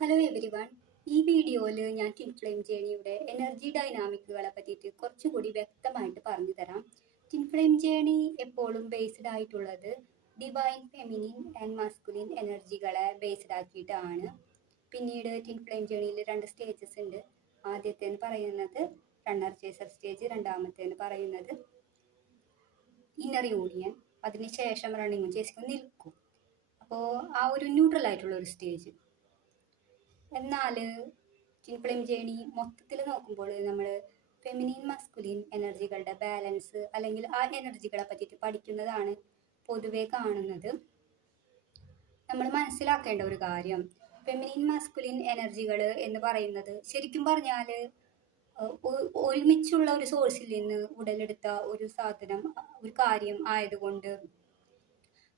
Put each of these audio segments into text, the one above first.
Hello every one. ഈ വീഡിയോയിൽ ഞാൻ ട്വിൻ ഫ്ലെയിം ജേണിയുടെ എനർജി ഡൈനാമിക്കുകളെ പറ്റിയിട്ട് കുറച്ചുകൂടി വ്യക്തമായിട്ട് പറഞ്ഞു തരാം. ട്വിൻ ഫ്ലെയിം ജേണി എപ്പോഴും ബേസ്ഡ് ആയിട്ടുള്ളത് ഡിവൈൻ ഫെമിനിൻ ആൻഡ് മാസ്കുലിൻ എനർജികളെ ബേസ്ഡ് ആക്കിയിട്ടാണ്. പിന്നീട് ട്വിൻ ഫ്ലെയിം ജേണിയിൽ 2 സ്റ്റേജസ് ഉണ്ട്. ആദ്യത്തേന്ന് പറയുന്നത് റണ്ണർ ചേസർ സ്റ്റേജ്, രണ്ടാമത്തേന്ന് പറയുന്നത് ഇന്നർ യൂണിയൻ. അതിനുശേഷം റണ്ണിങ്ങും ചേസിങ്ങും നിൽക്കും. അപ്പോൾ ആ ഒരു ന്യൂട്രൽ ആയിട്ടുള്ള ഒരു സ്റ്റേജ്. എന്നാൽ ട്വിൻ ഫ്ലെയിം ജേണി മൊത്തത്തിൽ നോക്കുമ്പോൾ നമ്മൾ ഫെമിനിൻ മസ്കുലിൻ എനർജികളുടെ ബാലൻസ് അല്ലെങ്കിൽ ആ എനർജികളെ പറ്റിയിട്ട് പഠിക്കുന്നതാണ് പൊതുവെ കാണുന്നത്. നമ്മൾ മനസ്സിലാക്കേണ്ട ഒരു കാര്യം, ഫെമിനിൻ മസ്കുലിൻ എനർജികൾ എന്ന് പറയുന്നത് ശരിക്കും പറഞ്ഞാൽ ഒരുമിച്ചുള്ള ഒരു സോഴ്സിൽ നിന്ന് ഉടലെടുത്ത ഒരു സാധനം, ഒരു കാര്യം ആയതുകൊണ്ട്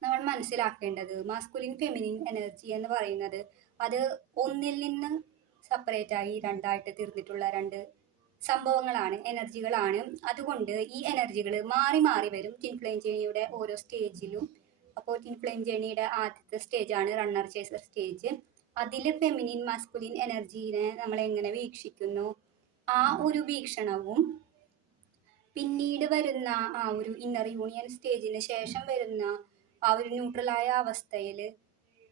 നമ്മൾ മനസ്സിലാക്കേണ്ടത് മാസ്കുലിൻ ഫെമിനിൻ എനർജി എന്ന് പറയുന്നത് അത് ഒന്നിൽ നിന്ന് സെപ്പറേറ്റ് ആയി രണ്ടായിട്ട് തീർന്നിട്ടുള്ള 2 സംഭവങ്ങളാണ്, എനർജികളാണ്. അതുകൊണ്ട് ഈ എനർജികൾ മാറി മാറി വരും ട്വിൻ ഫ്ലെയിം ജേണിയുടെ ഓരോ സ്റ്റേജിലും. അപ്പോൾ ട്വിൻ ഫ്ലെയിം ജേണിയുടെ ആദ്യത്തെ സ്റ്റേജാണ് റണ്ണർ ചേസർ സ്റ്റേജ്. അതിൽ ഫെമിനിൻ മാസ്കുലിൻ എനർജീനെ നമ്മൾ എങ്ങനെ വീക്ഷിക്കുന്നു, ആ ഒരു വീക്ഷണവും പിന്നീട് വരുന്ന ആ ഒരു ഇന്നർ യൂണിയൻ സ്റ്റേജിന് ശേഷം വരുന്ന ആ ഒരു ന്യൂട്രലായ അവസ്ഥയിൽ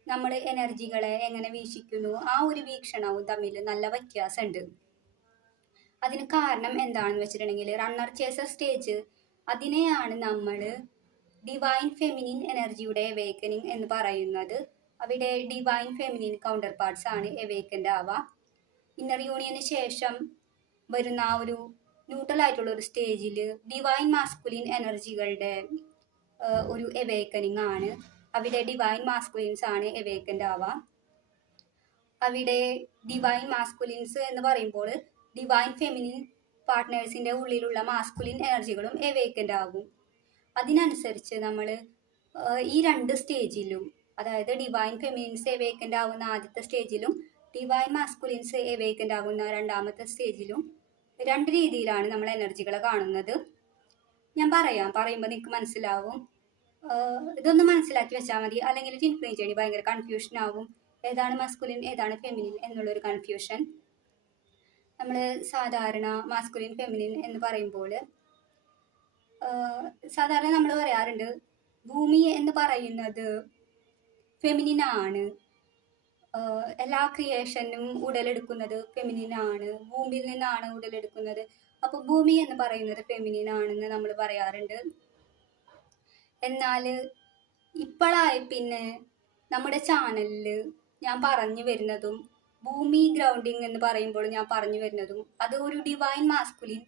നമ്മൾ എനർജികളെ എങ്ങനെ വീക്ഷിക്കുന്നു, ആ ഒരു വീക്ഷണവും തമ്മിൽ നല്ല വ്യത്യാസമുണ്ട്. അതിന് കാരണം എന്താണെന്ന് വെച്ചിട്ടുണ്ടെങ്കിൽ റണ്ണർ ചേസർ സ്റ്റേജ്, അതിനെയാണ് നമ്മൾ ഡിവൈൻ ഫെമിനിൻ എനർജിയുടെ എവേക്കനിങ് എന്ന് പറയുന്നത്. അവിടെ ഡിവൈൻ ഫെമിനിൻ കൗണ്ടർ പാർട്സ് ആണ് എവേക്കൻ്റ് ആവുക. ഇന്നർ യൂണിയന് ശേഷം വരുന്ന ആ ഒരു ന്യൂട്രൽ ആയിട്ടുള്ള ഒരു സ്റ്റേജിൽ ഡിവൈൻ മാസ്കുലിൻ എനർജികളുടെ ഒരു എവേക്കനിങ് ആണ്. അവിടെ ഡിവൈൻ മാസ്കുലിൻസ് ആണ് എവേക്കൻ്റ് ആവുക. അവിടെ ഡിവൈൻ മാസ്കുലിൻസ് എന്ന് പറയുമ്പോൾ ഡിവൈൻ ഫെമിനിൻ പാർട്ട്നേഴ്സിൻ്റെ ഉള്ളിലുള്ള മാസ്കുലിൻ എനർജികളും എവേക്കൻ്റ് ആകും. അതിനനുസരിച്ച് നമ്മൾ ഈ 2 സ്റ്റേജിലും, അതായത് ഡിവൈൻ ഫെമിനിൻസ് എവേക്കൻ്റ് ആകുന്ന ആദ്യത്തെ സ്റ്റേജിലും ഡിവൈൻ മാസ്കുലിൻസ് എവേക്കൻ്റ് ആകുന്ന രണ്ടാമത്തെ സ്റ്റേജിലും 2 രീതിയിലാണ് നമ്മൾ എനർജികളെ കാണുന്നത്. ഞാൻ പറയുമ്പോൾ നിങ്ങൾക്ക് മനസ്സിലാവും. ഇതൊന്ന് മനസ്സിലാക്കി വെച്ചാൽ മതി, അല്ലെങ്കിൽ ട്വിൻ ഫ്ലെയിം ജേണി ഭയങ്കര കൺഫ്യൂഷൻ ആവും. ഏതാണ് മാസ്കുലിൻ ഏതാണ് ഫെമിനിൻ എന്നുള്ളൊരു കൺഫ്യൂഷൻ. നമ്മൾ സാധാരണ മാസ്കുലിൻ ഫെമിനിൻ എന്ന് പറയുമ്പോൾ സാധാരണ നമ്മൾ പറയാറുണ്ട് ഭൂമി എന്ന് പറയുന്നത് ഫെമിനിൻ ആണ്, എല്ലാ ക്രിയേഷനും ഉടലെടുക്കുന്നത് ഫെമിനിൻ ആണ്, ഭൂമിയിൽ നിന്നാണ് ഉടലെടുക്കുന്നത്. അപ്പോൾ ഭൂമി എന്ന് പറയുന്നത് ഫെമിനിൻ ആണെന്ന് നമ്മൾ പറയാറുണ്ട്. എന്നാൽ ഇപ്പോഴായി പിന്നെ നമ്മുടെ ചാനലിൽ ഞാൻ പറഞ്ഞു വരുന്നതും ഭൂമി ഗ്രൗണ്ടിങ് എന്ന് പറയുമ്പോൾ ഞാൻ പറഞ്ഞു വരുന്നതും അത് ഒരു ഡിവൈൻ മാസ്കുലിൻ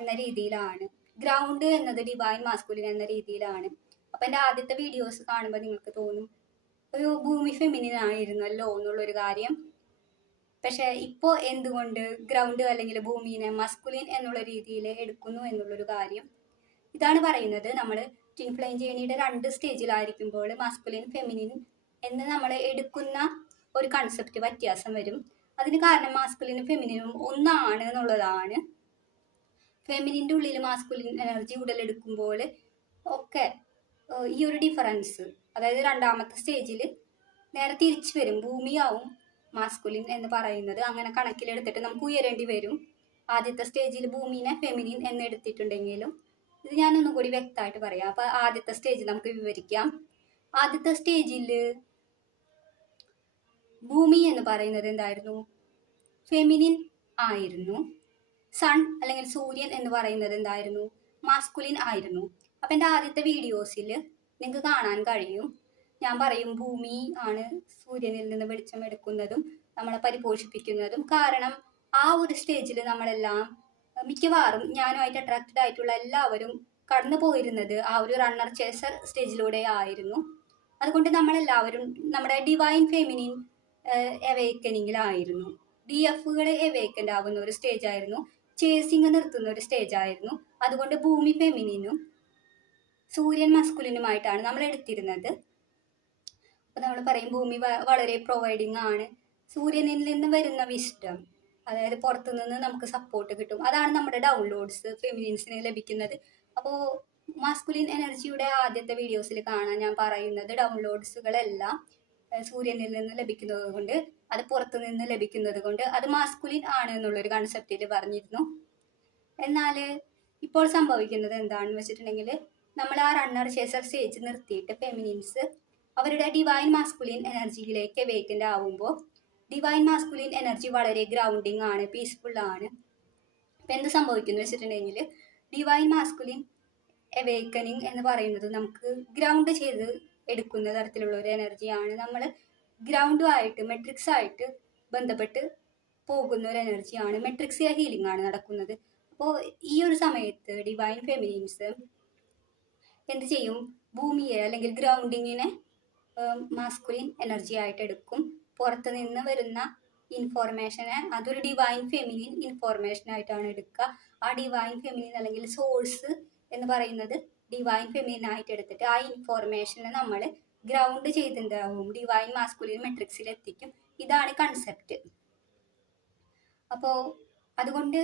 എന്ന രീതിയിലാണ്. ഗ്രൗണ്ട് എന്നത് ഡിവൈൻ മാസ്കുലിൻ എന്ന രീതിയിലാണ്. അപ്പം എൻ്റെ ആദ്യത്തെ വീഡിയോസ് കാണുമ്പോൾ നിങ്ങൾക്ക് തോന്നും ഒരു ഭൂമി ഫെമിനിൻ ആയിരുന്നല്ലോ എന്നുള്ളൊരു കാര്യം. പക്ഷേ ഇപ്പോൾ എന്തുകൊണ്ട് ഗ്രൗണ്ട് അല്ലെങ്കിൽ ഭൂമിനെ മസ്കുലിൻ എന്നുള്ള രീതിയിൽ എടുക്കുന്നു എന്നുള്ളൊരു കാര്യം ഇതാണ് പറയുന്നത്. നമ്മൾ ട്വിൻ ഫ്ലെയിം ജേണിയുടെ 2 സ്റ്റേജിലായിരിക്കുമ്പോൾ മാസ്കുലിൻ ഫെമിനിൻ എന്ന് നമ്മൾ എടുക്കുന്ന ഒരു കൺസെപ്റ്റ് വ്യത്യാസം വരും. അതിന് കാരണം മാസ്കുലിനും ഫെമിനിനും ഒന്നാണ് എന്നുള്ളതാണ്. ഫെമിനിൻ്റെ ഉള്ളിൽ മാസ്കുലിൻ എനർജി ഉടലെടുക്കുമ്പോൾ ഒക്കെ ഈ ഒരു ഡിഫറൻസ്, അതായത് രണ്ടാമത്തെ സ്റ്റേജിൽ നേരെ തിരിച്ചു വരും, ഭൂമിയാവും മാസ്കുലിൻ എന്ന് പറയുന്നത്. അങ്ങനെ കണക്കിലെടുത്തിട്ട് നമുക്ക് ഉയരേണ്ടി വരും. ആദ്യത്തെ സ്റ്റേജിൽ ഭൂമിനെ ഫെമിനിൻ എന്ന് എടുത്തിട്ടുണ്ടെങ്കിലും ഇത് ഞാനൊന്നും കൂടി വ്യക്തമായിട്ട് പറയാം. അപ്പം ആദ്യത്തെ സ്റ്റേജിൽ നമുക്ക് വിവരിക്കാം. ആദ്യത്തെ സ്റ്റേജിൽ ഭൂമി എന്ന് പറയുന്നത് എന്തായിരുന്നു? ഫെമിനിൻ ആയിരുന്നു. സൺ അല്ലെങ്കിൽ സൂര്യൻ എന്ന് പറയുന്നത് എന്തായിരുന്നു? മാസ്കുലിൻ ആയിരുന്നു. അപ്പം എൻ്റെ ആദ്യത്തെ വീഡിയോസിൽ നിങ്ങൾക്ക് കാണാൻ കഴിയും, ഞാൻ പറയും ഭൂമി ആണ് സൂര്യനിൽ നിന്ന് വെളിച്ചം എടുക്കുന്നതും നമ്മളെ പരിപോഷിപ്പിക്കുന്നതും. കാരണം ആ ഒരു സ്റ്റേജിൽ നമ്മളെല്ലാം മിക്കവാറും ഞാനുമായിട്ട് അട്രാക്റ്റഡ് ആയിട്ടുള്ള എല്ലാവരും കടന്നു പോയിരുന്നത് ആ ഒരു റണ്ണർ ചേസർ സ്റ്റേജിലൂടെ ആയിരുന്നു. അതുകൊണ്ട് നമ്മളെല്ലാവരും നമ്മുടെ ഡിവൈൻ ഫെമിനിൻ എവേക്കനിങ്ങിലായിരുന്നു. DFകൾ എവേക്കൻ്റ് ആവുന്ന ഒരു സ്റ്റേജ് ആയിരുന്നു, ചേസിങ് നിർത്തുന്ന ഒരു സ്റ്റേജ് ആയിരുന്നു. അതുകൊണ്ട് ഭൂമി ഫെമിനിനും സൂര്യൻ മസ്കുലിനുമായിട്ടാണ് നമ്മൾ എടുത്തിരുന്നത്. അപ്പോൾ നമ്മൾ പറയും ഭൂമി വളരെ പ്രൊവൈഡിങ് ആണ്. സൂര്യനിൽ നിന്ന് വരുന്ന വിസ്ഡം, അതായത് പുറത്തുനിന്ന് നമുക്ക് സപ്പോർട്ട് കിട്ടും, അതാണ് നമ്മുടെ ഡൗൺലോഡ്സ് ഫെമിനിൻസിന് ലഭിക്കുന്നത്. അപ്പോൾ മാസ്കുലിൻ എനർജിയുടെ ആദ്യത്തെ വീഡിയോസിൽ കാണാൻ ഞാൻ പറയുന്നത് ഡൗൺലോഡ്സുകളെല്ലാം സൂര്യനിൽ നിന്ന് ലഭിക്കുന്നത് കൊണ്ട് അത് പുറത്തു നിന്ന് ലഭിക്കുന്നത് കൊണ്ട് അത് മാസ്കുലിൻ ആണ് എന്നുള്ളൊരു കൺസെപ്റ്റിൽ പറഞ്ഞിരുന്നു. എന്നാൽ ഇപ്പോൾ സംഭവിക്കുന്നത് എന്താണെന്ന് വെച്ചിട്ടുണ്ടെങ്കിൽ നമ്മൾ ആ റണ്ണർ ചേസർ സ്റ്റേജ് നിർത്തിയിട്ട് ഫെമിനിൻസ് അവരുടെ ഡിവൈൻ മാസ്കുലിൻ എനർജിയിലേക്ക് വേക്കൻ്റ് ആവുമ്പോൾ ഡിവൈൻ മാസ്കുലിൻ എനർജി വളരെ ഗ്രൗണ്ടിങ് ആണ്, പീസ്ഫുൾ ആണ്. ഇപ്പം എന്ത് സംഭവിക്കുന്നു വെച്ചിട്ടുണ്ടെങ്കിൽ ഡിവൈൻ മാസ്കുലിൻ അവേക്കനിങ് എന്ന് പറയുന്നത് നമുക്ക് ഗ്രൗണ്ട് ചെയ്ത് എടുക്കുന്ന തരത്തിലുള്ള ഒരു എനർജിയാണ്. നമ്മൾ ഗ്രൗണ്ടുമായിട്ട് മെട്രിക്സ് ആയിട്ട് ബന്ധപ്പെട്ട് പോകുന്ന ഒരു എനർജിയാണ്. മെട്രിക്സിയ ഹീലിംഗ് ആണ് നടക്കുന്നത്. അപ്പോൾ ഈ ഒരു സമയത്ത് ഡിവൈൻ ഫെമിനിൻസ് എന്ത് ചെയ്യും? ഭൂമിയെ അല്ലെങ്കിൽ ഗ്രൗണ്ടിങ്ങിനെ മാസ്കുലിൻ എനർജി ആയിട്ട് എടുക്കും. പുറത്ത് നിന്ന് വരുന്ന ഇൻഫോർമേഷനെ അതൊരു ഡിവൈൻ ഫെമിനിൻ ഇൻഫോർമേഷൻ ആയിട്ടാണ് എടുക്കുക. ആ ഡിവൈൻ ഫെമിനിൻ അല്ലെങ്കിൽ സോഴ്സ് എന്ന് പറയുന്നത് ഡിവൈൻ ഫെമിനിൻ ആയിട്ട് എടുത്തിട്ട് ആ ഇൻഫോർമേഷനെ നമ്മൾ ഗ്രൗണ്ട് ചെയ്തിട്ടുണ്ടാവും, ഡിവൈൻ മാസ്കുലിൻ മെട്രിക്സിൽ എത്തിക്കും. ഇതാണ് കൺസെപ്റ്റ്. അപ്പോൾ അതുകൊണ്ട്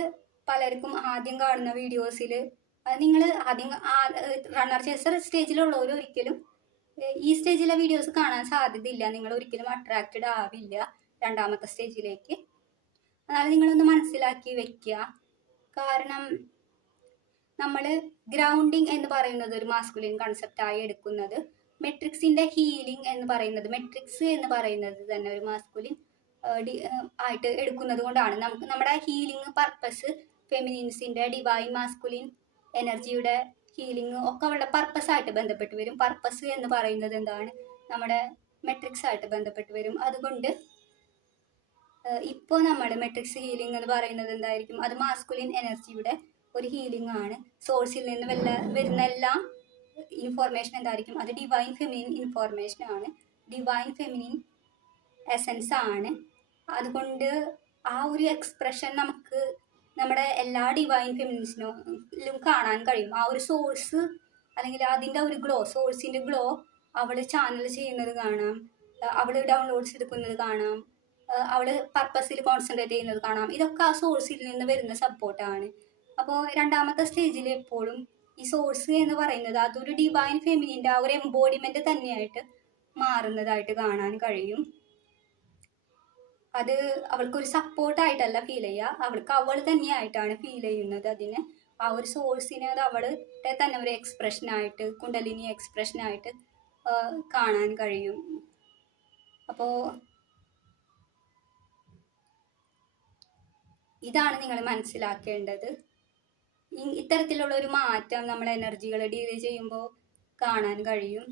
പലർക്കും ആദ്യം കാണുന്ന വീഡിയോസിൽ നിങ്ങൾ ആദ്യം റണ്ണർ ചേസർ സ്റ്റേജിലുള്ളവർ ഒരിക്കലും ഈ സ്റ്റേജിലെ വീഡിയോസ് കാണാൻ സാധ്യതയില്ല. നിങ്ങൾ ഒരിക്കലും അട്രാക്റ്റഡ് ആവില്ല രണ്ടാമത്തെ സ്റ്റേജിലേക്ക്. എന്നാൽ നിങ്ങളൊന്ന് മനസ്സിലാക്കി വെക്കുക. കാരണം നമ്മൾ ഗ്രൗണ്ടിങ് എന്ന് പറയുന്നത് ഒരു മാസ്കുലിൻ കൺസെപ്റ്റായി എടുക്കുന്നത്, മെട്രിക്സിൻ്റെ ഹീലിംഗ് എന്ന് പറയുന്നത്, മെട്രിക്സ് എന്ന് പറയുന്നത് തന്നെ ഒരു മാസ്കുലിൻ ആയിട്ട് എടുക്കുന്നത് കൊണ്ടാണ് നമുക്ക് നമ്മുടെ ഹീലിംഗ് പർപ്പസ് ഫെമിനിൻസിൻ്റെ ഡിവൈൻ മാസ്കുലിൻ എനർജിയുടെ ഹീലിംഗ് ഒക്കെ അവളുടെ പർപ്പസ് ആയിട്ട് ബന്ധപ്പെട്ട് വരും. പർപ്പസ് എന്ന് പറയുന്നത് എന്താണ്? നമ്മുടെ മെട്രിക്സ് ആയിട്ട് ബന്ധപ്പെട്ട് വരും. അതുകൊണ്ട് ഇപ്പോൾ നമ്മൾ മെട്രിക്സ് ഹീലിംഗ് എന്ന് പറയുന്നത് എന്തായിരിക്കും? അത് മാസ്കുലിൻ എനർജിയുടെ ഒരു ഹീലിംഗ് ആണ്. സോഴ്സിൽ നിന്ന് വരുന്ന എല്ലാ ഇൻഫോർമേഷൻ എന്തായിരിക്കും? അത് ഡിവൈൻ ഫെമിനിൻ ഇൻഫോർമേഷൻ ആണ്, ഡിവൈൻ ഫെമിനിൻ എസൻസ് ആണ്. അതുകൊണ്ട് ആ ഒരു എക്സ്പ്രഷൻ നമുക്ക് നമ്മുടെ എല്ലാ ഡിവൈൻ ഫെമിനിൻസിനും കാണാൻ കഴിയും. ആ ഒരു സോഴ്സ് അല്ലെങ്കിൽ അതിൻ്റെ ഒരു ഗ്ലോ, സോഴ്സിൻ്റെ ഗ്ലോ അവൾ ചാനൽ ചെയ്യുന്നത് കാണാം, അവൾ ഡൗൺലോഡ്സ് എടുക്കുന്നത് കാണാം, അവൾ പർപ്പസിൽ കോൺസെൻട്രേറ്റ് ചെയ്യുന്നത് കാണാം. ഇതൊക്കെ ആ സോഴ്സിൽ നിന്ന് വരുന്ന സപ്പോർട്ടാണ്. അപ്പോൾ രണ്ടാമത്തെ സ്റ്റേജിൽ എപ്പോഴും ഈ സോഴ്സ് എന്ന് പറയുന്നത് അതൊരു ഡിവൈൻ ഫെമിനിൻ്റെ ആ ഒരു എംബോഡിമെൻറ്റ് തന്നെയായിട്ട് മാറുന്നതായിട്ട് കാണാൻ കഴിയും. അത് അവൾക്കൊരു സപ്പോർട്ടായിട്ടല്ല ഫീൽ ചെയ്യുക, അവൾക്ക് അവൾ തന്നെയായിട്ടാണ് ഫീൽ ചെയ്യുന്നത്. അതിന് ആ ഒരു സോഴ്സിനെ അത് അവളുടെ തന്നെ ഒരു എക്സ്പ്രഷനായിട്ട്, കുണ്ടലിനി എക്സ്പ്രഷനായിട്ട് കാണാൻ കഴിയും. അപ്പോൾ ഇതാണ് നിങ്ങൾ മനസ്സിലാക്കേണ്ടത്. ഇത്തരത്തിലുള്ള ഒരു മാറ്റം നമ്മൾ എനർജികൾ ഡീൽ ചെയ്യുമ്പോൾ കാണാൻ കഴിയും.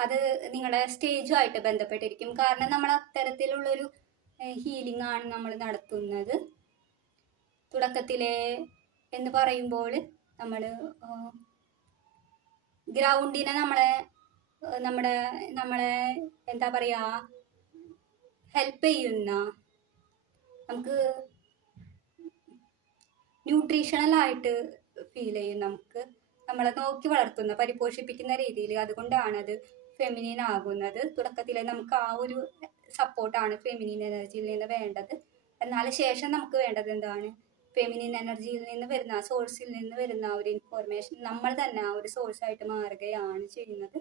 അത് നിങ്ങളുടെ സ്റ്റേജുമായിട്ട് ബന്ധപ്പെട്ടിരിക്കും. കാരണം നമ്മൾ അത്തരത്തിലുള്ളൊരു ഹീലിംഗ് ആണ് നമ്മൾ നടത്തുന്നത്. തുടക്കത്തിലെ എന്ന് പറയുമ്പോൾ നമ്മൾ ഗ്രൗണ്ടിനെ നമ്മളെ എന്താ പറയുക, ഹെൽപ്പ് ചെയ്യുന്ന, നമുക്ക് ന്യൂട്രീഷണലായിട്ട് ഫീൽ ചെയ്യും, നമുക്ക് നമ്മളെ നോക്കി വളർത്തുന്ന, പരിപോഷിപ്പിക്കുന്ന രീതിയിൽ. അതുകൊണ്ടാണ് അത് ഫെമിനിൻ ആകുന്നത്. തുടക്കത്തിൽ നമുക്ക് ആ ഒരു സപ്പോർട്ടാണ് ഫെമിനിൻ എനർജിയിൽ നിന്ന് വേണ്ടത്. എന്നാൽ ശേഷം നമുക്ക് വേണ്ടത് എന്താണ്? ഫെമിനിൻ എനർജിയിൽ നിന്ന് വരുന്ന, സോഴ്സിൽ നിന്ന് വരുന്ന ഒരു ഇൻഫോർമേഷൻ നമ്മൾ തന്നെ ആ ഒരു സോഴ്സായിട്ട് മാറുകയാണ് ചെയ്യുന്നത്.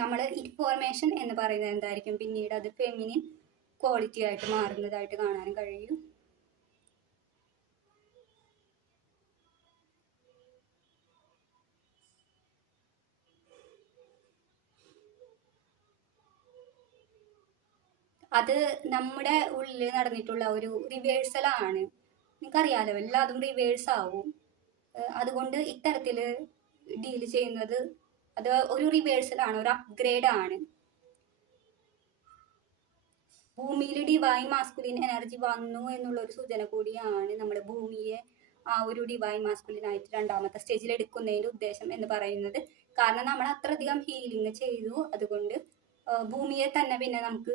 നമ്മൾ ഇൻഫോർമേഷൻ എന്ന് പറയുന്നത് എന്തായിരിക്കും? പിന്നീട് അത് ഫെമിനിൻ ക്വാളിറ്റി ആയിട്ട് മാറുന്നതായിട്ട് കാണാൻ കഴിയും. അത് നമ്മുടെ ഉള്ളിൽ നടന്നിട്ടുള്ള ഒരു റിവേഴ്സലാണ്. നിങ്ങൾക്കറിയാലോ, എല്ലാതും റിവേഴ്സ് ആവും. അതുകൊണ്ട് ഇത്തരത്തിൽ ഡീൽ ചെയ്യുന്നത് അത് ഒരു റിവേഴ്സലാണ്, ഒരു അപ്ഗ്രേഡ് ആണ്. ഭൂമിയിൽ ഡിവൈൻ മാസ്കുലിൻ എനർജി വന്നു എന്നുള്ളൊരു സൂചന കൂടിയാണ് നമ്മൾ ഭൂമിയെ ആ ഒരു ഡിവൈൻ മാസ്കുലിനായിട്ട് രണ്ടാമത്തെ സ്റ്റേജിൽ എടുക്കുന്നതിൻ്റെ ഉദ്ദേശം എന്ന് പറയുന്നത്. കാരണം നമ്മൾ അത്രയധികം ഹീലിംഗ് ചെയ്തു, അതുകൊണ്ട് ഭൂമിയെ തന്നെ പിന്നെ നമുക്ക്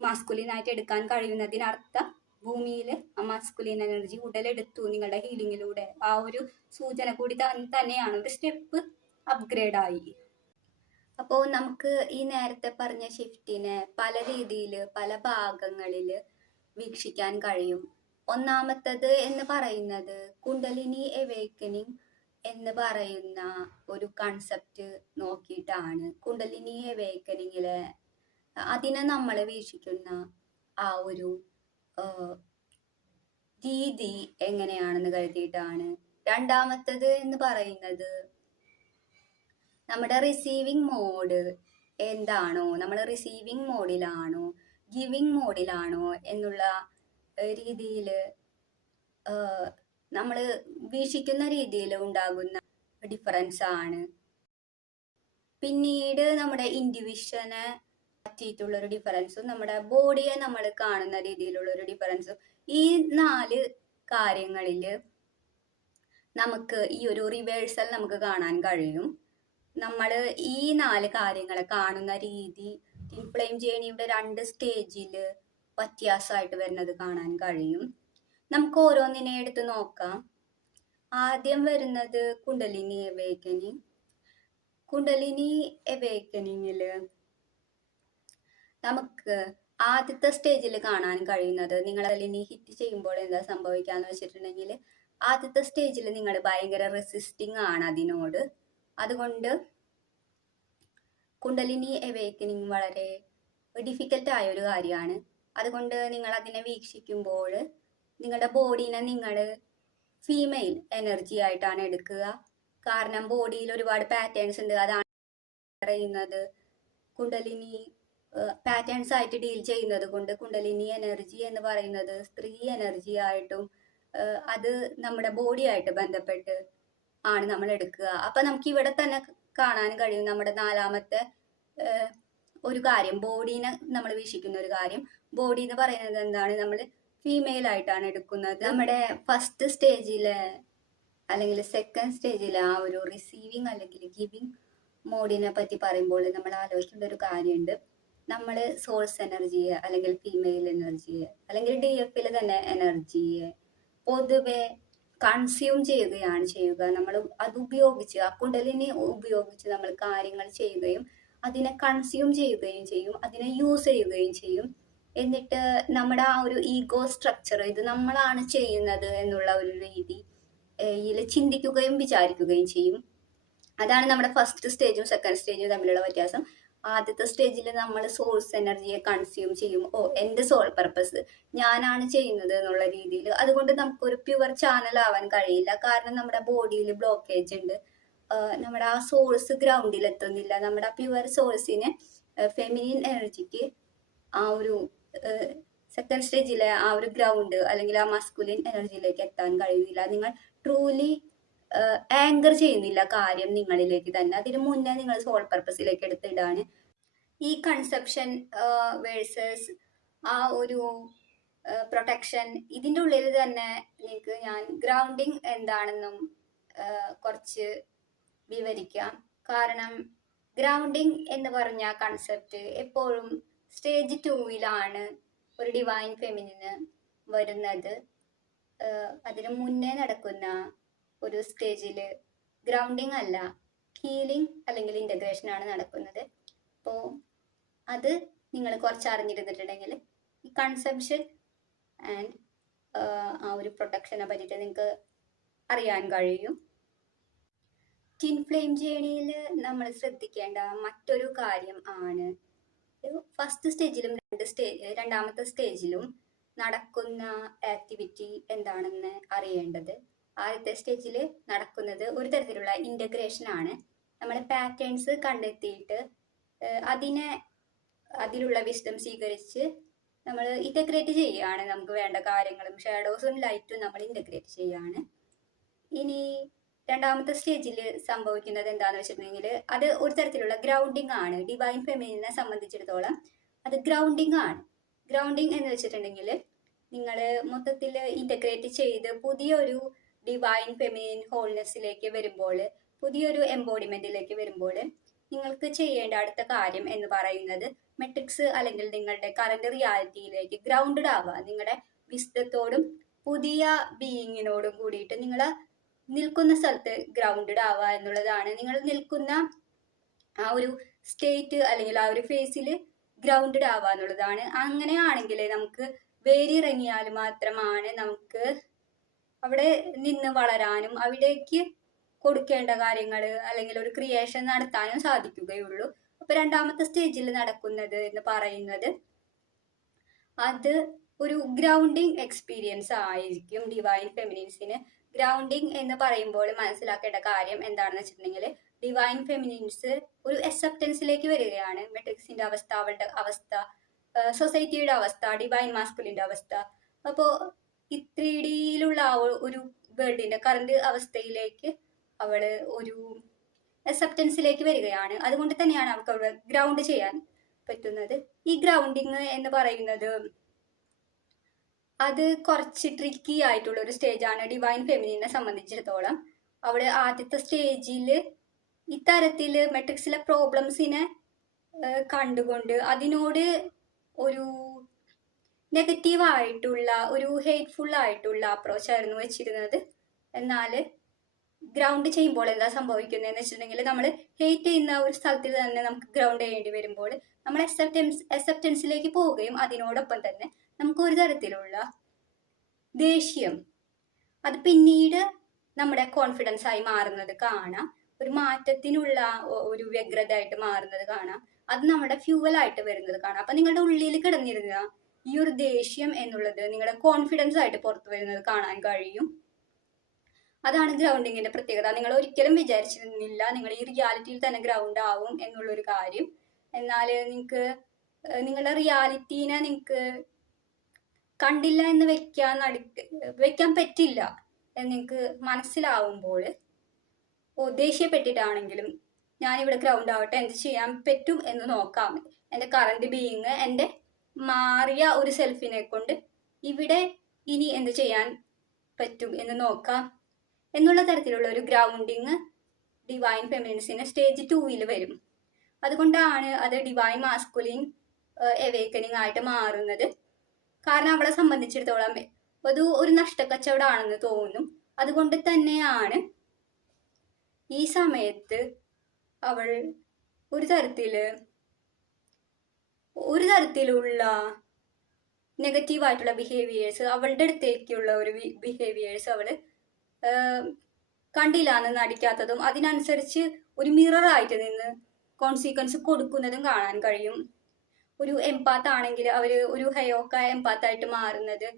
മാസ്കുലിനായിട്ട് എടുക്കാൻ കഴിയുന്നതിനർത്ഥം ഭൂമിയിൽ ആ മാസ്കുലിൻ എനർജി ഉടലെടുത്തു നിങ്ങളുടെ ഹീലിങ്ങിലൂടെ. ആ ഒരു സൂചന കൂടി തന്നെയാണ്, ഒരു സ്റ്റെപ്പ് അപ്ഗ്രേഡായി. അപ്പോൾ നമുക്ക് ഈ നേരത്തെ പറഞ്ഞ ഷിഫ്റ്റിനെ പല രീതിയിൽ, പല ഭാഗങ്ങളിൽ വീക്ഷിക്കാൻ കഴിയും. ഒന്നാമത്തത് എന്ന് പറയുന്നത് കുണ്ടലിനി അവേക്കനിങ് എന്ന് പറയുന്ന ഒരു കൺസെപ്റ്റ് നോക്കിയിട്ടാണ്. കുണ്ടലിനി അവേക്കനിങ്ങിലെ അതിനെ നമ്മൾ വീക്ഷിക്കുന്ന ആ ഒരു രീതി എങ്ങനെയാണെന്ന് കരുതിയിട്ടാണ്. രണ്ടാമത്തത് എന്ന് പറയുന്നത് നമ്മുടെ റിസീവിങ് മോഡ് എന്താണോ, നമ്മൾ റിസീവിങ് മോഡിലാണോ ഗിവിങ് മോഡിലാണോ എന്നുള്ള രീതിയിൽ നമ്മൾ വീക്ഷിക്കുന്ന രീതിയിൽ ഉണ്ടാകുന്ന ഡിഫറൻസ് ആണ്. പിന്നീട് നമ്മുടെ ഇൻഡിവിഷനെ പറ്റിയിട്ടുള്ളൊരു ഡിഫറൻസും നമ്മുടെ ബോഡിയെ നമ്മൾ കാണുന്ന രീതിയിലുള്ളൊരു ഡിഫറൻസും, ഈ 4 കാര്യങ്ങളിൽ നമുക്ക് ഈ ഒരു റിവേഴ്സൽ നമുക്ക് കാണാൻ കഴിയും. നമ്മൾ ഈ 4 കാര്യങ്ങളെ കാണുന്ന രീതി ട്വിൻ ഫ്ലെയിം ജേണിയുടെ 2 സ്റ്റേജിൽ വ്യത്യാസമായിട്ട് വരുന്നത് കാണാൻ കഴിയും. നമുക്ക് ഓരോന്നിനെ എടുത്ത് നോക്കാം. ആദ്യം വരുന്നത് കുണ്ടലിനി അവേക്കനിങ്. കുണ്ടലിനി അവേക്കനിങ്ങിൽ നമുക്ക് ആദ്യത്തെ സ്റ്റേജിൽ കാണാൻ കഴിയുന്നത്, നിങ്ങൾ കുണ്ടലിനി ഹിറ്റ് ചെയ്യുമ്പോൾ എന്താ സംഭവിക്കാന്ന് വെച്ചിട്ടുണ്ടെങ്കിൽ, ആദ്യത്തെ സ്റ്റേജിൽ നിങ്ങൾ ഭയങ്കര റെസിസ്റ്റിംഗ് ആണ് അതിനോട്. അതുകൊണ്ട് കുണ്ടലിനി അവേക്കനിങ് വളരെ ഡിഫിക്കൽട്ട് ആയ ഒരു കാര്യമാണ്. അതുകൊണ്ട് നിങ്ങൾ അതിനെ വീക്ഷിക്കുമ്പോൾ നിങ്ങളുടെ ബോഡീനെ നിങ്ങൾ ഫീമെയിൽ എനർജി ആയിട്ടാണ് എടുക്കുക. കാരണം ബോഡിയിൽ ഒരുപാട് പാറ്റേൺസ് ഉണ്ട്. അതാണ് പറയുന്നത് കുണ്ടലിനി പാറ്റേൺസ് ആയിട്ട് ഡീൽ ചെയ്യുന്നത് കൊണ്ട് കുണ്ടലിനി എനർജി എന്ന് പറയുന്നത് സ്ത്രീ എനർജി ആയിട്ടും അത് നമ്മുടെ ബോഡി ആയിട്ട് ബന്ധപ്പെട്ട് ആണ് നമ്മൾ എടുക്കുക. അപ്പൊ നമുക്ക് ഇവിടെ തന്നെ കാണാൻ കഴിയും നമ്മുടെ 4ാമത്തെ ഒരു കാര്യം, ബോഡീനെ നമ്മൾ വീക്ഷിക്കുന്ന ഒരു കാര്യം. ബോഡി എന്ന് പറയുന്നത് എന്താണ്, നമ്മൾ ഫീമെയിൽ ആയിട്ടാണ് എടുക്കുന്നത്. നമ്മുടെ ഫസ്റ്റ് സ്റ്റേജിലെ അല്ലെങ്കിൽ സെക്കൻഡ് സ്റ്റേജിലെ ആ ഒരു റിസീവിങ് അല്ലെങ്കിൽ ഗിവിങ് മോഡിനെ പറ്റി പറയുമ്പോൾ നമ്മൾ ആലോചിക്കേണ്ട ഒരു കാര്യമുണ്ട്. നമ്മൾ സോഴ്സ് എനർജിയെ അല്ലെങ്കിൽ ഫീമെയിൽ എനർജിയെ അല്ലെങ്കിൽ DF തന്നെ എനർജിയെ പൊതുവെ കൺസ്യൂം ചെയ്യുകയാണ് ചെയ്യുക. നമ്മൾ അത് ഉപയോഗിച്ച്, ആ കുണ്ടലിനി ഉപയോഗിച്ച് നമ്മൾ കാര്യങ്ങൾ ചെയ്യുകയും അതിനെ കൺസ്യൂം ചെയ്യുകയും ചെയ്യും, അതിനെ യൂസ് ചെയ്യുകയും ചെയ്യും. എന്നിട്ട് നമ്മുടെ ആ ഒരു ഈഗോ സ്ട്രക്ചർ, ഇത് നമ്മളാണ് ചെയ്യുന്നത് എന്നുള്ള ഒരു രീതിയിൽ ചിന്തിക്കുകയും വിചാരിക്കുകയും ചെയ്യും. അതാണ് നമ്മുടെ ഫസ്റ്റ് സ്റ്റേജും സെക്കൻഡ് സ്റ്റേജും തമ്മിലുള്ള വ്യത്യാസം. ആദ്യത്തെ സ്റ്റേജിൽ നമ്മൾ സോഴ്സ് എനർജിയെ കൺസ്യൂം ചെയ്യും. എന്റെ സോൾ പർപ്പസ് ഞാനാണ് ചെയ്യുന്നത് എന്നുള്ള രീതിയിൽ. അതുകൊണ്ട് നമുക്കൊരു പ്യുവർ ചാനൽ ആവാൻ കഴിയില്ല. കാരണം നമ്മുടെ ബോഡിയിൽ ബ്ലോക്കേജ് ഉണ്ട്. നമ്മുടെ ആ സോഴ്സ് ഗ്രൗണ്ടിൽ എത്തുന്നില്ല. നമ്മുടെ ആ പ്യുവർ സോഴ്സിനെ ഫെമിനിൻ എനർജിക്ക് ആ ഒരു സെക്കൻഡ് സ്റ്റേജിലെ ആ ഒരു ഗ്രൗണ്ട് അല്ലെങ്കിൽ ആ മസ്കുലിൻ എനർജിയിലേക്ക് എത്താൻ കഴിയുന്നില്ല. നിങ്ങൾ ട്രൂലി ആങ്കർ ചെയ്യുന്നില്ല കാര്യം നിങ്ങളിലേക്ക് തന്നെ. അതിന് മുന്നേ നിങ്ങൾ സോൾ പർപ്പസിലേക്ക് എടുത്തിടാണ്. ഈ കൺസെപ്ഷൻ വേഴ്സസ് ആ ഒരു പ്രൊട്ടക്ഷൻ, ഇതിൻ്റെ ഉള്ളിൽ തന്നെ നിങ്ങൾക്ക് ഞാൻ ഗ്രൗണ്ടിങ് എന്താണെന്നും കുറച്ച് വിവരിക്കാം. കാരണം ഗ്രൗണ്ടിങ് എന്ന് പറഞ്ഞ കൺസെപ്റ്റ് എപ്പോഴും സ്റ്റേജ് 2-ലാണ് ഒരു ഡിവൈൻ ഫെമിനിന് വരുന്നത്. അതിന് മുന്നേ നടക്കുന്ന ഒരു സ്റ്റേജിൽ ഗ്രൗണ്ടിങ് അല്ല, ഹീലിംഗ് അല്ലെങ്കിൽ ഇൻ്റഗ്രേഷൻ ആണ് നടക്കുന്നത്. അപ്പോൾ അത് നിങ്ങൾ കുറച്ച് അറിഞ്ഞിരുന്നിട്ടുണ്ടെങ്കിൽ ഈ കൺസെപ്ഷൻ ആൻഡ് ആ ഒരു പ്രൊട്ടക്ഷനെ പറ്റിയിട്ട് നിങ്ങൾക്ക് അറിയാൻ കഴിയും. ട്വിൻ ഫ്ലെയിം ജേണിയിൽ നമ്മൾ ശ്രദ്ധിക്കേണ്ട മറ്റൊരു കാര്യം ആണ്, ഫസ്റ്റ് സ്റ്റേജിലും രണ്ടാമത്തെ സ്റ്റേജിലും നടക്കുന്ന ആക്ടിവിറ്റി എന്താണെന്ന് അറിയേണ്ടത്. ആദ്യത്തെ സ്റ്റേജിൽ നടക്കുന്നത് ഒരു തരത്തിലുള്ള ഇൻ്റഗ്രേഷൻ ആണ്. നമ്മൾ പാറ്റേൺസ് കണ്ടെത്തിയിട്ട് അതിലുള്ള വിസ്ഡം സ്വീകരിച്ച് നമ്മൾ ഇൻ്റഗ്രേറ്റ് ചെയ്യുകയാണ്. നമുക്ക് വേണ്ട കാര്യങ്ങളും ഷാഡോസും ലൈറ്റും നമ്മൾ ഇൻ്റഗ്രേറ്റ് ചെയ്യുകയാണ്. ഇനി രണ്ടാമത്തെ സ്റ്റേജിൽ സംഭവിക്കുന്നത് എന്താണെന്ന് വെച്ചിട്ടുണ്ടെങ്കിൽ അത് ഒരു തരത്തിലുള്ള ഗ്രൗണ്ടിങ് ആണ്. ഡിവൈൻ ഫെമിനിനെ സംബന്ധിച്ചിടത്തോളം അത് ഗ്രൗണ്ടിങ് ആണ്. ഗ്രൗണ്ടിങ് എന്ന് വെച്ചിട്ടുണ്ടെങ്കിൽ നിങ്ങൾ മൊത്തത്തിൽ ഇൻ്റഗ്രേറ്റ് ചെയ്ത് പുതിയൊരു ഡിവൈൻ ഫെമിനിൻ ഹോൾനെസ്സിലേക്ക് വരുമ്പോൾ, പുതിയൊരു എംബോഡിമെന്റിലേക്ക് വരുമ്പോൾ നിങ്ങൾക്ക് ചെയ്യേണ്ട അടുത്ത കാര്യം എന്ന് പറയുന്നത് മെട്രിക്സ് അല്ലെങ്കിൽ നിങ്ങളുടെ കറന്റ് റിയാലിറ്റിയിലേക്ക് ഗ്രൗണ്ടഡ് ആവുക. നിങ്ങളുടെ വിസ്ഡത്തോടും പുതിയ ബീയിങ്ങിനോടും കൂടിയിട്ട് നിങ്ങൾ നിൽക്കുന്ന സ്ഥലത്ത് ഗ്രൗണ്ടഡ് ആവുക എന്നുള്ളതാണ്. നിങ്ങൾ നിൽക്കുന്ന ആ ഒരു സ്റ്റേറ്റ് അല്ലെങ്കിൽ ആ ഒരു ഫേസിൽ ഗ്രൗണ്ടഡ് ആവുക എന്നുള്ളതാണ്. അങ്ങനെയാണെങ്കിൽ നമുക്ക് വേരിയിറങ്ങിയാൽ മാത്രമാണ് നമുക്ക് അവിടെ നിന്ന് വളരാനും അവിടേക്ക് കൊടുക്കേണ്ട കാര്യങ്ങൾ അല്ലെങ്കിൽ ഒരു ക്രിയേഷൻ നടത്താനും സാധിക്കുകയുള്ളൂ. ഇപ്പൊ രണ്ടാമത്തെ സ്റ്റേജിൽ നടക്കുന്നത് എന്ന് പറയുന്നത് അത് ഒരു ഗ്രൗണ്ടിങ് എക്സ്പീരിയൻസ് ആയിരിക്കും ഡിവൈൻ ഫെമിനിൻസിന്. ഗ്രൗണ്ടിങ് എന്ന് പറയുമ്പോൾ മനസ്സിലാക്കേണ്ട കാര്യം എന്താണെന്ന് വെച്ചിട്ടുണ്ടെങ്കിൽ, ഡിവൈൻ ഫെമിനിൻസ് ഒരു അക്സെപ്റ്റൻസിലേക്ക് വരികയാണ്. മെട്രിക്സിന്റെ അവസ്ഥ, അവളുടെ അവസ്ഥ, സൊസൈറ്റിയുടെ അവസ്ഥ, ഡിവൈൻ മാസ്കുലിന്റെ അവസ്ഥ. അപ്പോ ഈ 3Dയിലുള്ള ഒരു വേൾഡിന്റെ കറന്റ് അവസ്ഥയിലേക്ക് അവള് ഒരു അക്സെപ്റ്റൻസിലേക്ക് വരികയാണ്. അതുകൊണ്ട് തന്നെയാണ് അവൾക്ക് അവിടെ ഗ്രൗണ്ട് ചെയ്യാൻ പറ്റുന്നത്. ഈ ഗ്രൗണ്ടിങ് എന്ന് പറയുന്നത് അത് കുറച്ച് ട്രിക്കി ആയിട്ടുള്ള ഒരു സ്റ്റേജാണ് ഡിവൈൻ ഫെമിനിനെ സംബന്ധിച്ചിടത്തോളം. അവള് ആദ്യത്തെ സ്റ്റേജിൽ ഇത്തരത്തില് മെട്രിക്സിലെ പ്രോബ്ലംസിനെ കണ്ടുകൊണ്ട് അതിനോട് ഒരു നെഗറ്റീവ് ആയിട്ടുള്ള, ഒരു ഹേറ്റ്ഫുൾ ആയിട്ടുള്ള അപ്രോച്ച് ആയിരുന്നു വെച്ചിരുന്നത്. എന്നാൽ ഗ്രൗണ്ട് ചെയ്യുമ്പോൾ എന്താ സംഭവിക്കുന്നതെന്ന് വെച്ചിട്ടുണ്ടെങ്കിൽ, നമ്മൾ ഹേറ്റ് ചെയ്യുന്ന ഒരു സ്ഥലത്തിൽ തന്നെ നമുക്ക് ഗ്രൗണ്ട് ചെയ്യേണ്ടി വരുമ്പോൾ നമ്മൾ അക്സെപ്റ്റൻസിലേക്ക് പോവുകയും അതിനോടൊപ്പം തന്നെ നമുക്ക് ഒരു തരത്തിലുള്ള ദേഷ്യം അത് പിന്നീട് നമ്മുടെ കോൺഫിഡൻസ് ആയി മാറുന്നത് കാണാം. ഒരു മാറ്റത്തിനുള്ള ഒരു വ്യഗ്രത ആയിട്ട് മാറുന്നത് കാണാം. അത് നമ്മുടെ ഫ്യൂവലായിട്ട് വരുന്നത് കാണാം. അപ്പൊ നിങ്ങളുടെ ഉള്ളിൽ കിടന്നിരുന്ന ഈ ഒരു ദേഷ്യം എന്നുള്ളത് നിങ്ങളുടെ കോൺഫിഡൻസ് ആയിട്ട് പുറത്തു വരുന്നത് കാണാൻ കഴിയും. അതാണ് ഗ്രൗണ്ടിങ്ങിന്റെ പ്രത്യേകത. നിങ്ങൾ ഒരിക്കലും വിചാരിച്ചിരുന്നില്ല നിങ്ങൾ ഈ റിയാലിറ്റിയിൽ തന്നെ ഗ്രൗണ്ട് ആവും എന്നുള്ളൊരു കാര്യം. എന്നാൽ നിങ്ങൾക്ക് നിങ്ങളുടെ റിയാലിറ്റീനെ നിങ്ങൾക്ക് കണ്ടില്ല എന്ന് വെക്കാൻ പറ്റില്ല എന്ന് നിങ്ങൾക്ക് മനസ്സിലാവുമ്പോൾ, ദേഷ്യപ്പെട്ടിട്ടാണെങ്കിലും ഞാനിവിടെ ഗ്രൗണ്ട് ആവട്ടെ, എന്ത് ചെയ്യാൻ പറ്റും എന്ന് നോക്കാം, എൻ്റെ കറണ്ട് ബീയിങ്, എൻ്റെ മാറിയ ഒരു സെൽഫിനെ കൊണ്ട് ഇവിടെ ഇനി എന്ത് ചെയ്യാൻ പറ്റും എന്ന് നോക്കാം എന്നുള്ള തരത്തിലുള്ള ഒരു ഗ്രൗണ്ടിങ് ഡിവൈൻ ഫെമിനിൻസിന് സ്റ്റേജ് 2 വരും. അതുകൊണ്ടാണ് അത് ഡിവൈൻ മാസ്കുലിൻ എവേക്കനിങ് ആയിട്ട് മാറുന്നത്. കാരണം അവളെ സംബന്ധിച്ചിടത്തോളം അത് ഒരു നഷ്ടക്കച്ചവടമാണെന്ന് തോന്നും. അതുകൊണ്ട് തന്നെയാണ് ഈ സമയത്ത് അവൾ ഒരു തരത്തിലുള്ള നെഗറ്റീവായിട്ടുള്ള ബിഹേവിയേഴ്സ്, അവളുടെ അടുത്തേക്കുള്ള ഒരു ബിഹേവിയേഴ്സ് അവള് കണ്ടില്ല എന്ന് നടിക്കാത്തതും അതിനനുസരിച്ച് ഒരു മിററായിട്ട് നിന്ന് കോൺസിക്വൻസ് കൊടുക്കുന്നതും കാണാൻ കഴിയും. ഒരു എംപാത്ത് ആണെങ്കിൽ അവർ ഒരു ഹയോക്ക എംപാത്തായിട്ട് മാറുന്നത്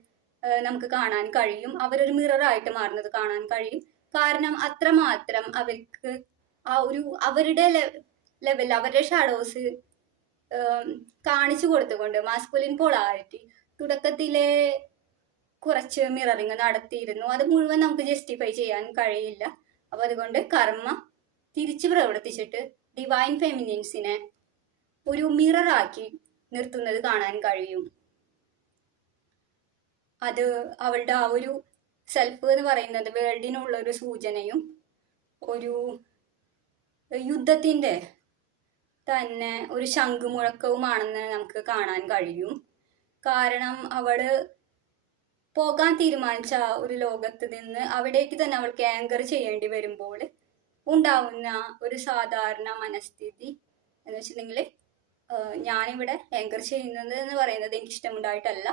നമുക്ക് കാണാൻ കഴിയും. അവരൊരു മിററായിട്ട് മാറുന്നത് കാണാൻ കഴിയും. കാരണം അത്രമാത്രം അവർക്ക് ആ ഒരു അവരുടെ ലെവൽ, അവരുടെ ഷാഡോസ് കാണിച്ചു കൊടുത്തുകൊണ്ട് മാസ്കുലിൻ പോളാരിറ്റി തുടക്കത്തിലെ കുറച്ച് മിററിങ് നടത്തിയിരുന്നു. അത് മുഴുവൻ നമുക്ക് ജസ്റ്റിഫൈ ചെയ്യാൻ കഴിയില്ല. അപ്പൊ അതുകൊണ്ട് കർമ്മ തിരിച്ചു പ്രവർത്തിച്ചിട്ട് ഡിവൈൻ ഫെമിനിൻസിനെ ഒരു മിററാക്കി നിർത്തുന്നത് കാണാൻ കഴിയും. അത് അവളുടെ ആ ഒരു സെൽഫ് എന്ന് പറയുന്നത് വേൾഡിനുള്ള ഒരു സൂചനയും ഒരു യുദ്ധത്തിന്റെ തന്നെ ഒരു ശംഖുമുഴക്കവുമാണെന്ന് നമുക്ക് കാണാൻ കഴിയും. കാരണം അവള് പോകാൻ തീരുമാനിച്ച ഒരു ലോകത്ത് നിന്ന് അവിടേക്ക് തന്നെ അവൾക്ക് ആങ്കർ ചെയ്യേണ്ടി വരുമ്പോൾ ഉണ്ടാവുന്ന ഒരു സാധാരണ മനസ്ഥിതി എന്ന് വെച്ചിട്ടുണ്ടെങ്കിൽ, ഞാനിവിടെ ആങ്കർ ചെയ്യുന്നത് എന്ന് പറയുന്നത് എനിക്ക് ഇഷ്ടമുണ്ടായിട്ടല്ല,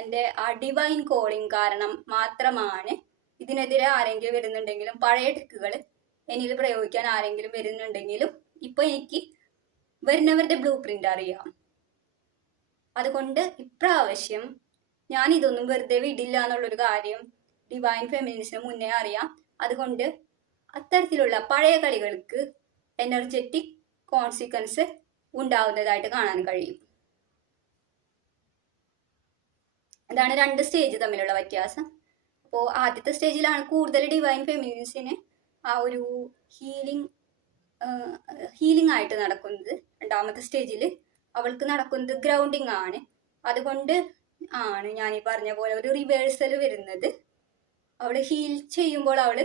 എൻ്റെ ആ ഡിവൈൻ കോളിങ് കാരണം മാത്രമാണ്. ഇതിനെതിരെ ആരെങ്കിലും വരുന്നുണ്ടെങ്കിലും, പഴയ ട്രിക്കുകൾ എന്നിൽ പ്രയോഗിക്കാൻ ആരെങ്കിലും വരുന്നുണ്ടെങ്കിലും ഇപ്പൊ എനിക്ക് വരുന്നവരുടെ ബ്ലൂ പ്രിന്റ് അറിയാം. അതുകൊണ്ട് ഇപ്രാവശ്യം ഞാൻ ഇതൊന്നും വെറുതെ വിടില്ല എന്നുള്ളൊരു കാര്യം ഡിവൈൻ ഫെമിനിൻസിന് മുന്നേ അറിയാം. അതുകൊണ്ട് അത്തരത്തിലുള്ള പഴയ കളികൾക്ക് എനർജറ്റിക് കോൺസിക്വൻസ് ഉണ്ടാവുന്നതായിട്ട് കാണാൻ കഴിയും. അതാണ് രണ്ട് സ്റ്റേജ് തമ്മിലുള്ള വ്യത്യാസം. അപ്പോൾ ആദ്യത്തെ സ്റ്റേജിലാണ് കൂടുതൽ ഡിവൈൻ ഫെമിനിൻസിന് ആ ഒരു ഹീലിംഗ് ആയിട്ട് നടക്കുന്നത്. രണ്ടാമത്തെ സ്റ്റേജിൽ അവൾക്ക് നടക്കുന്നത് ഗ്രൗണ്ടിങ് ആണ്. അതുകൊണ്ട് ആണ് ഞാൻ ഈ പറഞ്ഞ പോലെ ഒരു റിവേഴ്സൽ വരുന്നത്. അവൾ ഹീൽ ചെയ്യുമ്പോൾ അവൾ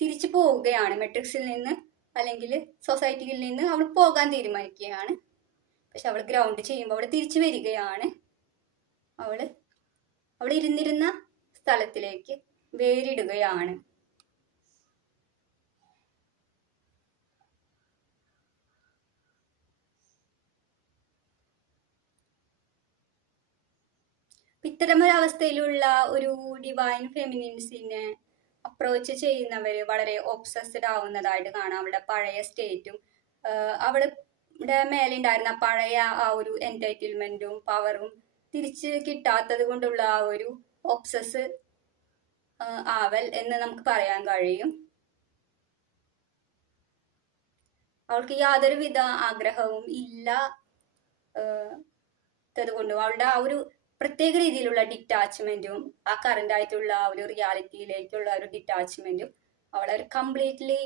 തിരിച്ചു പോവുകയാണ് മെട്രിക്സിൽ നിന്ന്, അല്ലെങ്കിൽ സൊസൈറ്റിയിൽ നിന്ന് അവൾ പോകാൻ തീരുമാനിക്കുകയാണ്. പക്ഷെ അവൾ ഗ്രൗണ്ട് ചെയ്യുമ്പോൾ അവൾ തിരിച്ചു വരികയാണ്. അവൾ ഇരുന്നിരുന്ന സ്ഥലത്തിലേക്ക് വേരിടുകയാണ്. ഇത്തരമൊരവസ്ഥയിലുള്ള ഒരു ഡിവൈൻ ഫെമിനിൻസിനെ അപ്രോച്ച് ചെയ്യുന്നവർ വളരെ ഒബ്സസ്ഡ് ആവുന്നതായിട്ട് കാണാം. അവളുടെ പഴയ സ്റ്റേറ്റും അവള് മേലെ ഉണ്ടായിരുന്ന പഴയ ആ ഒരു എൻറ്റൈറ്റിൽമെന്റും പവറും തിരിച്ച് കിട്ടാത്തത് കൊണ്ടുള്ള ആ ഒരു ഒബ്സസ് ആവൽ എന്ന് നമുക്ക് പറയാൻ കഴിയും. അവൾക്ക് യാതൊരുവിധ ആഗ്രഹവും കൊണ്ടും അവളുടെ ആ ഒരു പ്രത്യേക രീതിയിലുള്ള ഡിറ്റാച്ച്മെന്റും ആ കറന്റ് ആയിട്ടുള്ള ആ ഒരു റിയാലിറ്റിയിലേക്കുള്ള ഒരു ഡിറ്റാച്ച്മെന്റും അവളെ കംപ്ലീറ്റ്ലി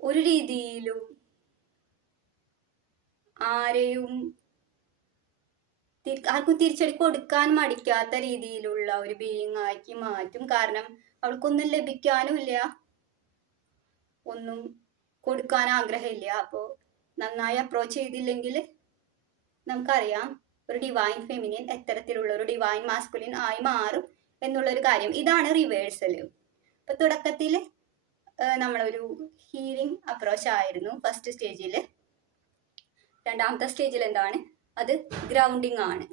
ഒരു രീതിയിലും ആർക്കും തിരിച്ചടി കൊടുക്കാൻ മടിക്കാത്ത രീതിയിലുള്ള ഒരു ബീയിങ് ആക്കി മാറ്റും. കാരണം അവൾക്കൊന്നും ലഭിക്കാനും ഇല്ല, ഒന്നും കൊടുക്കാൻ ആഗ്രഹമില്ല. അപ്പോൾ നന്നായി അപ്രോച്ച് ചെയ്തില്ലെങ്കിൽ നമുക്കറിയാം ഒരു ഡിവൈൻ ഫെമിനിൻ എത്തരത്തിലുള്ള ഒരു ഡിവൈൻ മാസ്കുലിൻ ആയി മാറും എന്നുള്ളൊരു കാര്യം. ഇതാണ് റിവേഴ്സൽ. ഇപ്പൊ തുടക്കത്തിൽ നമ്മളൊരു ഹീലിംഗ് അപ്രോച്ച് ആയിരുന്നു ഫസ്റ്റ് സ്റ്റേജിൽ. രണ്ടാമത്തെ സ്റ്റേജിൽ എന്താണ്, അത് ഗ്രൗണ്ടിങ് ആണ്.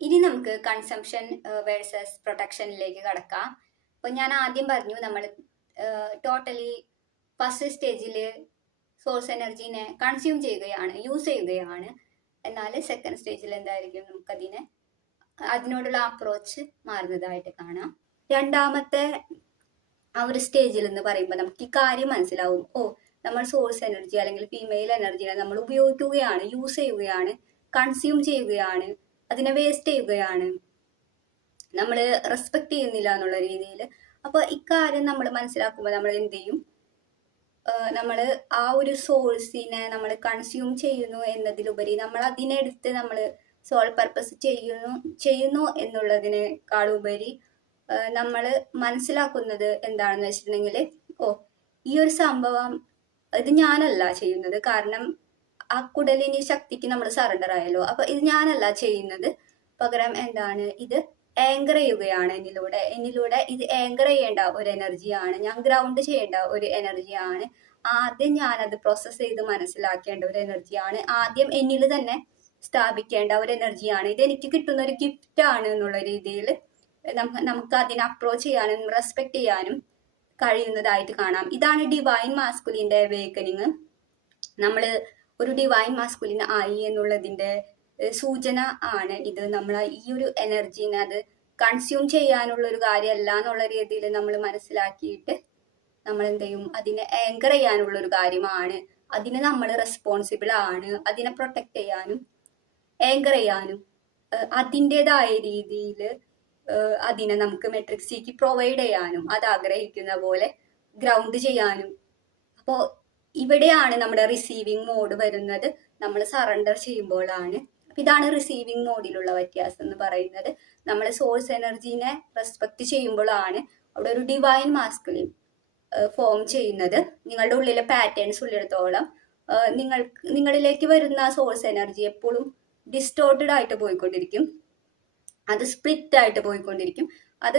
ഇനി നമുക്ക് കൺസംഷൻ വേഴ്സസ് പ്രൊട്ടക്ഷനിലേക്ക് കടക്കാം. അപ്പൊ ഞാൻ ആദ്യം പറഞ്ഞു നമ്മൾ ടോട്ടലി ഫസ്റ്റ് സ്റ്റേജിൽ സോഴ്സ് എനർജീനെ കൺസ്യൂം ചെയ്യുകയാണ്, യൂസ് ചെയ്യുകയാണ്. എന്നാൽ സെക്കൻഡ് സ്റ്റേജിൽ എന്തായിരിക്കും, അതിനോടുള്ള അപ്രോച്ച് മാറുന്നതായിട്ട് കാണാം. രണ്ടാമത്തെ ആ ഒരു സ്റ്റേജിൽ എന്ന് പറയുമ്പോൾ നമുക്ക് ഈ കാര്യം മനസ്സിലാവും. നമ്മൾ സോഴ്സ് എനർജി അല്ലെങ്കിൽ ഫീമെയിൽ എനർജിനെ നമ്മൾ ഉപയോഗിക്കുകയാണ്, യൂസ് ചെയ്യുകയാണ്, കൺസ്യൂം ചെയ്യുകയാണ്, അതിനെ വേസ്റ്റ് ചെയ്യുകയാണ്, നമ്മൾ റെസ്പെക്ട് ചെയ്യുന്നില്ല എന്നുള്ള രീതിയിൽ. അപ്പോൾ ഇക്കാര്യം നമ്മൾ മനസ്സിലാക്കുമ്പോൾ നമ്മൾ എന്ത് ചെയ്യും, നമ്മൾ ആ ഒരു സോഴ്സിനെ നമ്മൾ കൺസ്യൂം ചെയ്യുന്നു എന്നതിലുപരി നമ്മൾ അതിനെടുത്ത് നമ്മൾ സോൾ പർപ്പസ് ചെയ്യുന്നു എന്നുള്ളതിനേക്കാളുപരി നമ്മൾ മനസ്സിലാക്കുന്നത് എന്താണെന്ന് വെച്ചിട്ടുണ്ടെങ്കിൽ, ഈ ഒരു സംഭവം ഇത് ഞാനല്ല ചെയ്യുന്നത്, കാരണം ആ കുടലിനി ശക്തിക്ക് നമ്മൾ സറണ്ടർ ആയല്ലോ. അപ്പൊ ഇത് ഞാനല്ല ചെയ്യുന്നത്, പകരം എന്താണ്, ഇത് ആങ്കർ ചെയ്യുകയാണ് എന്നിലൂടെ ഇത് ആങ്കർ ചെയ്യേണ്ട ഒരു എനർജിയാണ്, ഞാൻ ഗ്രൗണ്ട് ചെയ്യേണ്ട ഒരു എനർജിയാണ്, ആദ്യം ഞാനത് പ്രോസസ് ചെയ്ത് മനസ്സിലാക്കേണ്ട ഒരു എനർജിയാണ്, ആദ്യം എന്നിൽ തന്നെ സ്ഥാപിക്കേണ്ട ഒരു എനർജിയാണ്, ഇത് എനിക്ക് കിട്ടുന്ന ഒരു ഗിഫ്റ്റ് ആണ് എന്നുള്ള രീതിയിൽ നമുക്ക് അതിനെ അപ്രോച്ച് ചെയ്യാനും റെസ്പെക്ട് ചെയ്യാനും കഴിയുന്നതായിട്ട് കാണാം. ഇതാണ് ഡിവൈൻ മാസ്കുലിന്റെ അവേക്കനിങ്. നമ്മൾ ഒരു ഡിവൈൻ മാസ്കുലിൻ ആയി എന്നുള്ളതിന്റെ സൂചന ആണ് ഇത്. നമ്മൾ ഈ ഒരു എനർജീനെ അത് കൺസ്യൂം ചെയ്യാനുള്ള ഒരു കാര്യമല്ല എന്നുള്ള രീതിയിൽ നമ്മൾ മനസ്സിലാക്കിയിട്ട് നമ്മൾ എന്ത് ചെയ്യും, അതിനെ ആങ്കർ ചെയ്യാനുള്ള ഒരു കാര്യമാണ്, അതിന് നമ്മൾ റെസ്പോൺസിബിൾ ആണ്, അതിനെ പ്രൊട്ടക്ട് ചെയ്യാനും ആങ്കർ ചെയ്യാനും അതിൻ്റെതായ രീതിയിൽ അതിനെ നമുക്ക് മെട്രിക് സിക്ക് പ്രൊവൈഡ് ചെയ്യാനും അത് ആഗ്രഹിക്കുന്ന പോലെ ഗ്രൗണ്ട് ചെയ്യാനും. അപ്പോൾ ഇവിടെയാണ് നമ്മുടെ റിസീവിങ് മോഡ് വരുന്നത്, നമ്മൾ സറണ്ടർ ചെയ്യുമ്പോഴാണ്. ഇതാണ് റിസീവിങ് മോഡിലുള്ള വ്യത്യാസം എന്ന് പറയുന്നത്. നമ്മൾ സോഴ്സ് എനർജീനെ റെസ്പെക്ട് ചെയ്യുമ്പോഴാണ് അവിടെ ഒരു ഡിവൈൻ മാസ്കുലിൻ ഫോം ചെയ്യുന്നത്. നിങ്ങളുടെ ഉള്ളിലെ പാറ്റേൺസ് ഉള്ളിടത്തോളം നിങ്ങളിലേക്ക് വരുന്ന സോഴ്സ് എനർജി എപ്പോഴും ഡിസ്റ്റോർട്ടഡ് ആയിട്ട് പോയിക്കൊണ്ടിരിക്കും, അത് സ്പ്ലിറ്റ് ആയിട്ട് പോയിക്കൊണ്ടിരിക്കും, അത്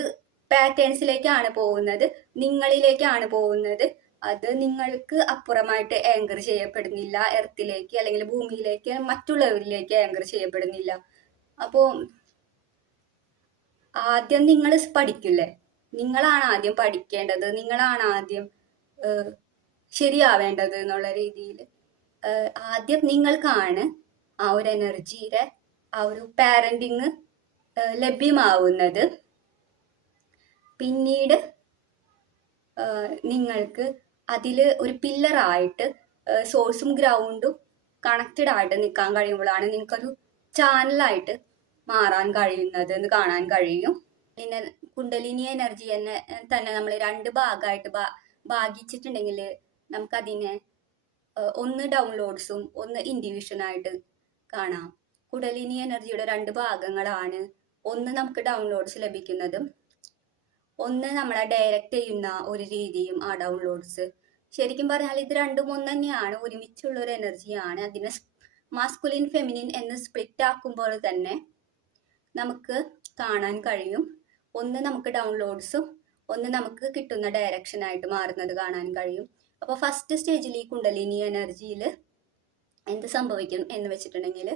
പാറ്റേൺസിലേക്കാണ് പോകുന്നത്, നിങ്ങളിലേക്കാണ് പോകുന്നത്, അത് നിങ്ങൾക്ക് അപ്പുറമായിട്ട് ആങ്കർ ചെയ്യപ്പെടുന്നില്ല, എർത്തിലേക്ക് അല്ലെങ്കിൽ ഭൂമിയിലേക്ക് മറ്റുള്ളവരിലേക്ക് ആങ്കർ ചെയ്യപ്പെടുന്നില്ല. അപ്പോൾ ആദ്യം നിങ്ങൾ പഠിക്കില്ലേ, നിങ്ങളാണ് ആദ്യം പഠിക്കേണ്ടത്, നിങ്ങളാണ് ആദ്യം ശരിയാവേണ്ടത് എന്നുള്ള രീതിയിൽ ആദ്യം നിങ്ങൾക്കാണ് ആ ഒരു എനർജിയുടെ ആ ഒരു പാരന്റിങ് ലഭ്യമാവുന്നത്. പിന്നീട് നിങ്ങൾക്ക് അതിൽ ഒരു പില്ലറായിട്ട് സോഴ്സും ഗ്രൗണ്ടും കണക്റ്റഡ് ആയിട്ട് നിൽക്കാൻ കഴിയുമ്പോഴാണ് നിങ്ങൾക്കൊരു ചാനലായിട്ട് മാറാൻ കഴിയുന്നത് എന്ന് കാണാൻ കഴിയും. പിന്നെ കുണ്ടലിനി എനർജി തന്നെ നമ്മൾ രണ്ട് ഭാഗമായിട്ട് ഭാഗിച്ചിട്ടുണ്ടെങ്കിൽ നമുക്കതിനെ ഒന്ന് ഡൗൺലോഡ്സും ഒന്ന് ഇൻഡിവിഷനായിട്ട് കാണാം. കുണ്ടലിനി എനർജിയുടെ രണ്ട് ഭാഗങ്ങളാണ്, ഒന്ന് നമുക്ക് ഡൗൺലോഡ്സ് ലഭിക്കുന്നതും ഒന്ന് നമ്മളെ ഡയറക്റ്റ് ചെയ്യുന്ന ഒരു രീതിയും. ആ ഡൗൺലോഡ്സ് ശരിക്കും പറഞ്ഞാൽ ഇത് രണ്ടും ഒന്ന് തന്നെയാണ്, ഒരുമിച്ചുള്ള ഒരു എനർജിയാണ്. അതിനെ മാസ്കുലിൻ ഫെമിനിൻ എന്ന് സ്പ്ലിറ്റ് ആക്കുമ്പോൾ തന്നെ നമുക്ക് കാണാൻ കഴിയും, ഒന്ന് നമുക്ക് ഡൗൺലോഡ്സും ഒന്ന് നമുക്ക് കിട്ടുന്ന ഡയറക്ഷനായിട്ട് മാറുന്നത് കാണാൻ കഴിയും. അപ്പോൾ ഫസ്റ്റ് സ്റ്റേജിൽ ഈ കുണ്ടലിനി എനർജിയിൽ എന്ത് സംഭവിക്കും എന്ന് വെച്ചിട്ടുണ്ടെങ്കിൽ,